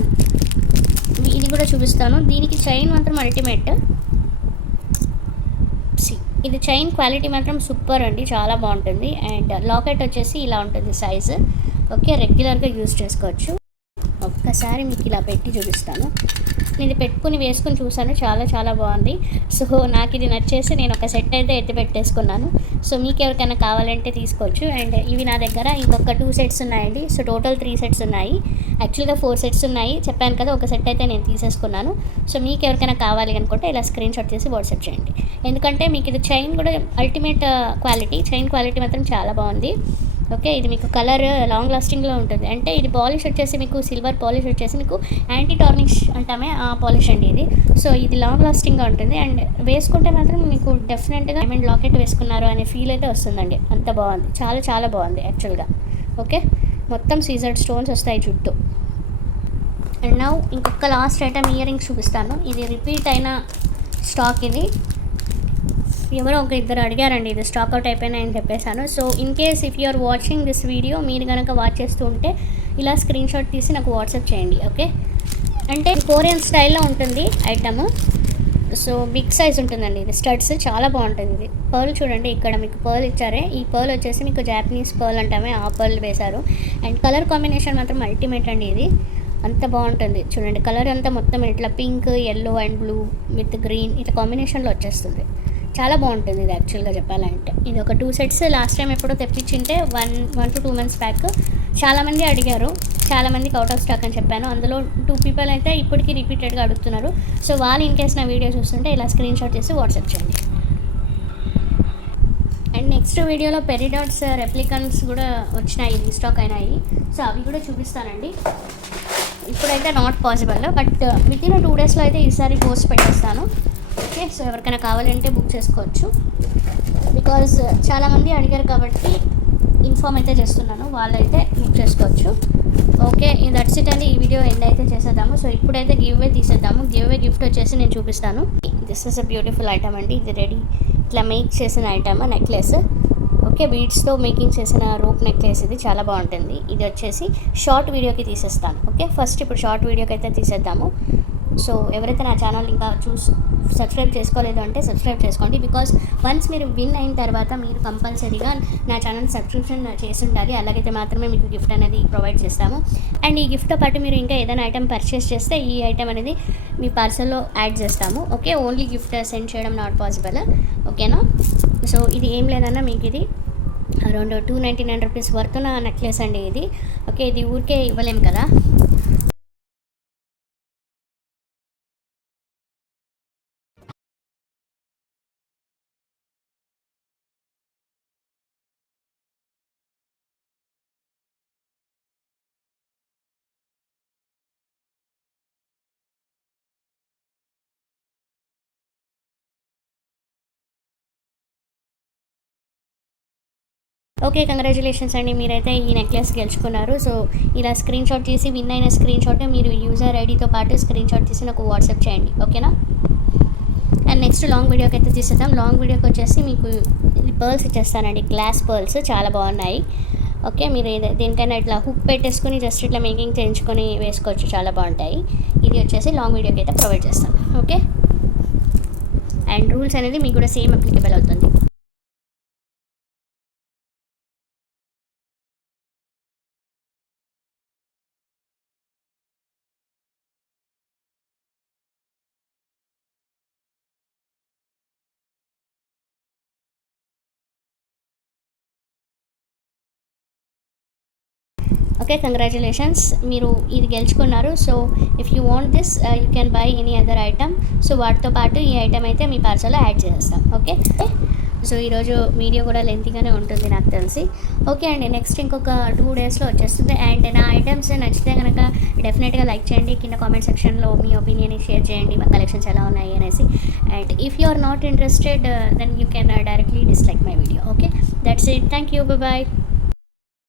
ఇది కూడా చూపిస్తాను. దీనికి చైన్ మాత్రం అల్టిమేట్. ఇది చైన్ క్వాలిటీ మాత్రం సూపర్ అండి, చాలా బాగుంటుంది. అండ్ లాకెట్ వచ్చేసి ఇలా ఉంటుంది సైజు. ఓకే, రెగ్యులర్గా యూజ్ చేసుకోవచ్చు. ఒక్కసారి మీకు ఇలా పెట్టి చూపిస్తాను. నేను ఇది పెట్టుకుని వేసుకుని చూసాను, చాలా చాలా బాగుంది. సో నాకు ఇది నచ్చేసి నేను ఒక సెట్ అయితే ఎత్తి పెట్టేసుకున్నాను. సో మీకు ఎవరికైనా కావాలంటే తీసుకోవచ్చు. అండ్ ఇవి నా దగ్గర ఇంకొక 2 సెట్స్ ఉన్నాయండి. సో టోటల్ 3 సెట్స్ ఉన్నాయి. యాక్చువల్గా 4 సెట్స్ ఉన్నాయి, చెప్పాను కదా, ఒక సెట్ అయితే నేను తీసేసుకున్నాను. సో మీకు ఎవరికైనా కావాలి అనుకుంటే ఇలా స్క్రీన్ షాట్ చేసి వాట్సాప్ చేయండి. ఎందుకంటే మీకు ఇది చైన్ కూడా అల్టిమేట్ క్వాలిటీ, చైన్ క్వాలిటీ మాత్రం చాలా బాగుంది. ఓకే, ఇది మీకు కలర్ లాంగ్ లాస్టింగ్లో ఉంటుంది. అంటే ఇది పాలిష్ వచ్చేసి మీకు సిల్వర్ పాలిష్ వచ్చేసి మీకు యాంటీ టార్నిష్ అంటామే ఆ పాలిష్ అండి ఇది. సో ఇది లాంగ్ లాస్టింగ్గా ఉంటుంది. అండ్ వేసుకుంటే మాత్రం మీకు డెఫినెట్గా డైమండ్ లాకెట్ వేసుకున్నారు అనే ఫీల్ అయితే వస్తుందండి. అంత బాగుంది, చాలా చాలా బాగుంది యాక్చువల్గా. ఓకే, మొత్తం సీజర్డ్ స్టోన్స్ వస్తాయి చుట్టూ. అండ్ నౌ ఇంకొక లాస్ట్ ఐటమ్ ఇయర్ రింగ్స్ చూపిస్తాను. ఇది రిపీట్ అయిన స్టాక్. ఇది ఎవరో ఒక ఇద్దరు అడిగారండి, ఇది స్టాక్ అవుట్ అయిపోయినాయని చెప్పేశాను. So in case if you are watching this video, మీరు కనుక వాచ్ చేస్తూ ఉంటే ఇలా స్క్రీన్ షాట్ తీసి నాకు వాట్సాప్ చేయండి. ఓకే, అంటే కొరియన్ స్టైల్లో ఉంటుంది ఐటమ్. సో బిగ్ సైజ్ ఉంటుందండి. ఇది స్టడ్స్ చాలా బాగుంటుంది. ఇది పర్ల్ చూడండి, ఇక్కడ మీకు పర్ల్ ఇచ్చారే, ఈ పర్ల్ వచ్చేసి మీకు జాపనీస్ పర్ల్ అంటామే ఆ పర్ల్ వేశారు. అండ్ కలర్ కాంబినేషన్ మాత్రం అల్టిమేట్ అండి. ఇది అంత బాగుంటుంది చూడండి. కలర్ అంతా మొత్తం ఇట్లా pink, yellow and blue with green ఇట్లా కాంబినేషన్లో వచ్చేస్తుంది. చాలా బాగుంటుంది ఇది యాక్చువల్గా చెప్పాలంటే. ఇది ఒక 2 సెట్స్ లాస్ట్ టైం ఎప్పుడో తెప్పించింటే 1 to 2 months బ్యాక్ చాలామంది అడిగారు, చాలామందికి అవుట్ ఆఫ్ స్టాక్ అని చెప్పాను. అందులో 2 people అయితే ఇప్పటికీ రిపీటెడ్గా అడుగుతున్నారు. సో వాళ్ళు ఇన్ కేస్ నా వీడియో చూస్తుంటే ఇలా స్క్రీన్ షాట్ చేసి వాట్సాప్ చేయండి. అండ్ నెక్స్ట్ వీడియోలో పెరిడాట్స్ రెప్లికన్స్ కూడా వచ్చినాయి, రీస్టాక్ అయినాయి. సో అవి కూడా చూపిస్తానండి. ఇప్పుడైతే నాట్ పాసిబుల్, బట్ వితిన్ 2 daysలో అయితే ఈసారి పోస్ట్ పెట్టేస్తాను. ఓకే, సో ఎవరికైనా కావాలంటే బుక్ చేసుకోవచ్చు. బికాజ్ చాలామంది అడిగారు కాబట్టి ఇన్ఫామ్ అయితే చేస్తున్నాను, వాళ్ళైతే బుక్ చేసుకోవచ్చు. ఓకే, దట్స్ ఇట్ అండి. ఈ వీడియో ఎండ్ అయితే చేసేద్దాము. సో ఇప్పుడైతే గివ్ అవే తీసేద్దాము. గివ్ అవే గిఫ్ట్ వచ్చేసి నేను చూపిస్తాను. This is a beautiful item అండి. ఇది రెడీ ఇట్లా మేక్ చేసిన ఐటమ్, నెక్లెస్. ఓకే, బీడ్స్తో మేకింగ్ చేసిన రోప్ నెక్లెస్. ఇది చాలా బాగుంటుంది. ఇది వచ్చేసి షార్ట్ వీడియోకి తీసేస్తాను. ఓకే, ఫస్ట్ ఇప్పుడు షార్ట్ వీడియోకి అయితే తీసేద్దాము. సో ఎవరైతే నా ఛానల్ ఇంకా సబ్స్క్రైబ్ చేసుకోలేదు అంటే సబ్స్క్రైబ్ చేసుకోండి. బికాస్ వన్స్ మీరు విన్ అయిన తర్వాత మీరు కంపల్సరీగా నా ఛానల్ సబ్స్క్రిప్షన్ చేసి ఉండాలి. అలాగైతే మాత్రమే మీకు గిఫ్ట్ అనేది ప్రొవైడ్ చేస్తాము. అండ్ ఈ గిఫ్ట్తో పాటు మీరు ఇంకా ఏదైనా ఐటమ్ పర్చేస్ చేస్తే ఈ ఐటమ్ అనేది మీ పార్సల్లో యాడ్ చేస్తాము. ఓకే, ఓన్లీ గిఫ్ట్ సెండ్ చేయడం నాట్ పాసిబుల్. ఓకేనా, సో ఇది ఏం లేదన్నా మీకు ఇది అరౌండ్ 299 రూపీస్ వర్త్ నా నెక్లెస్ అండి ఇది. ఓకే, ఇది ఊరికే ఇవ్వలేము కదా. ఓకే, కంగ్రాచులేషన్స్ అండి, మీరైతే ఈ నెక్లెస్ గెలుచుకున్నారు. సో ఇలా స్క్రీన్ షాట్ తీసి విన్ అయిన స్క్రీన్ షాట్ మీరు యూజర్ ఐడితో పాటు స్క్రీన్ షాట్ తీసి నాకు వాట్సాప్ చేయండి. ఓకేనా, అండ్ నెక్స్ట్ లాంగ్ వీడియోకి అయితే తీసేద్దాం. లాంగ్ వీడియోకి వచ్చేసి మీకు పర్ల్స్ ఇచ్చేస్తానండి, గ్లాస్ పర్ల్స్ చాలా బాగున్నాయి. ఓకే, మీరు దేనికైనా ఇట్లా హుక్ పెట్టేసుకుని జస్ట్ ఇట్లా మేకింగ్ చేయించుకొని వేసుకోవచ్చు, చాలా బాగుంటాయి. ఇది వచ్చేసి లాంగ్ వీడియోకి అయితే ప్రొవైడ్ చేస్తాను. ఓకే, అండ్ రూల్స్ అనేది మీకు కూడా సేమ్ అప్లికేబుల్ అవుతుంది. ఓకే, కంగ్రాచులేషన్స్, మీరు ఇది గెలుచుకున్నారు. So if you want this you can buy any other item. So వాటితో పాటు ఈ ఐటమ్ అయితే మీ పార్సల్లో యాడ్ చేసేస్తాం. ఓకే, సో ఈరోజు వీడియో కూడా లెంతీగానే ఉంటుంది నాకు తెలిసి. ఓకే అండి, నెక్స్ట్ ఇంకొక 2 డేస్లో వచ్చేస్తుంది. అండ్ నా ఐటమ్స్ నచ్చితే కనుక డెఫినెట్గా లైక్ చేయండి, కింద కామెంట్ సెక్షన్లో మీ ఒపీనియన్ షేర్ చేయండి, మా కలెక్షన్స్ ఎలా ఉన్నాయి అనేసి. And if you are not interested then you can directly dislike my video. Okay, that's it. Thank you. Bye.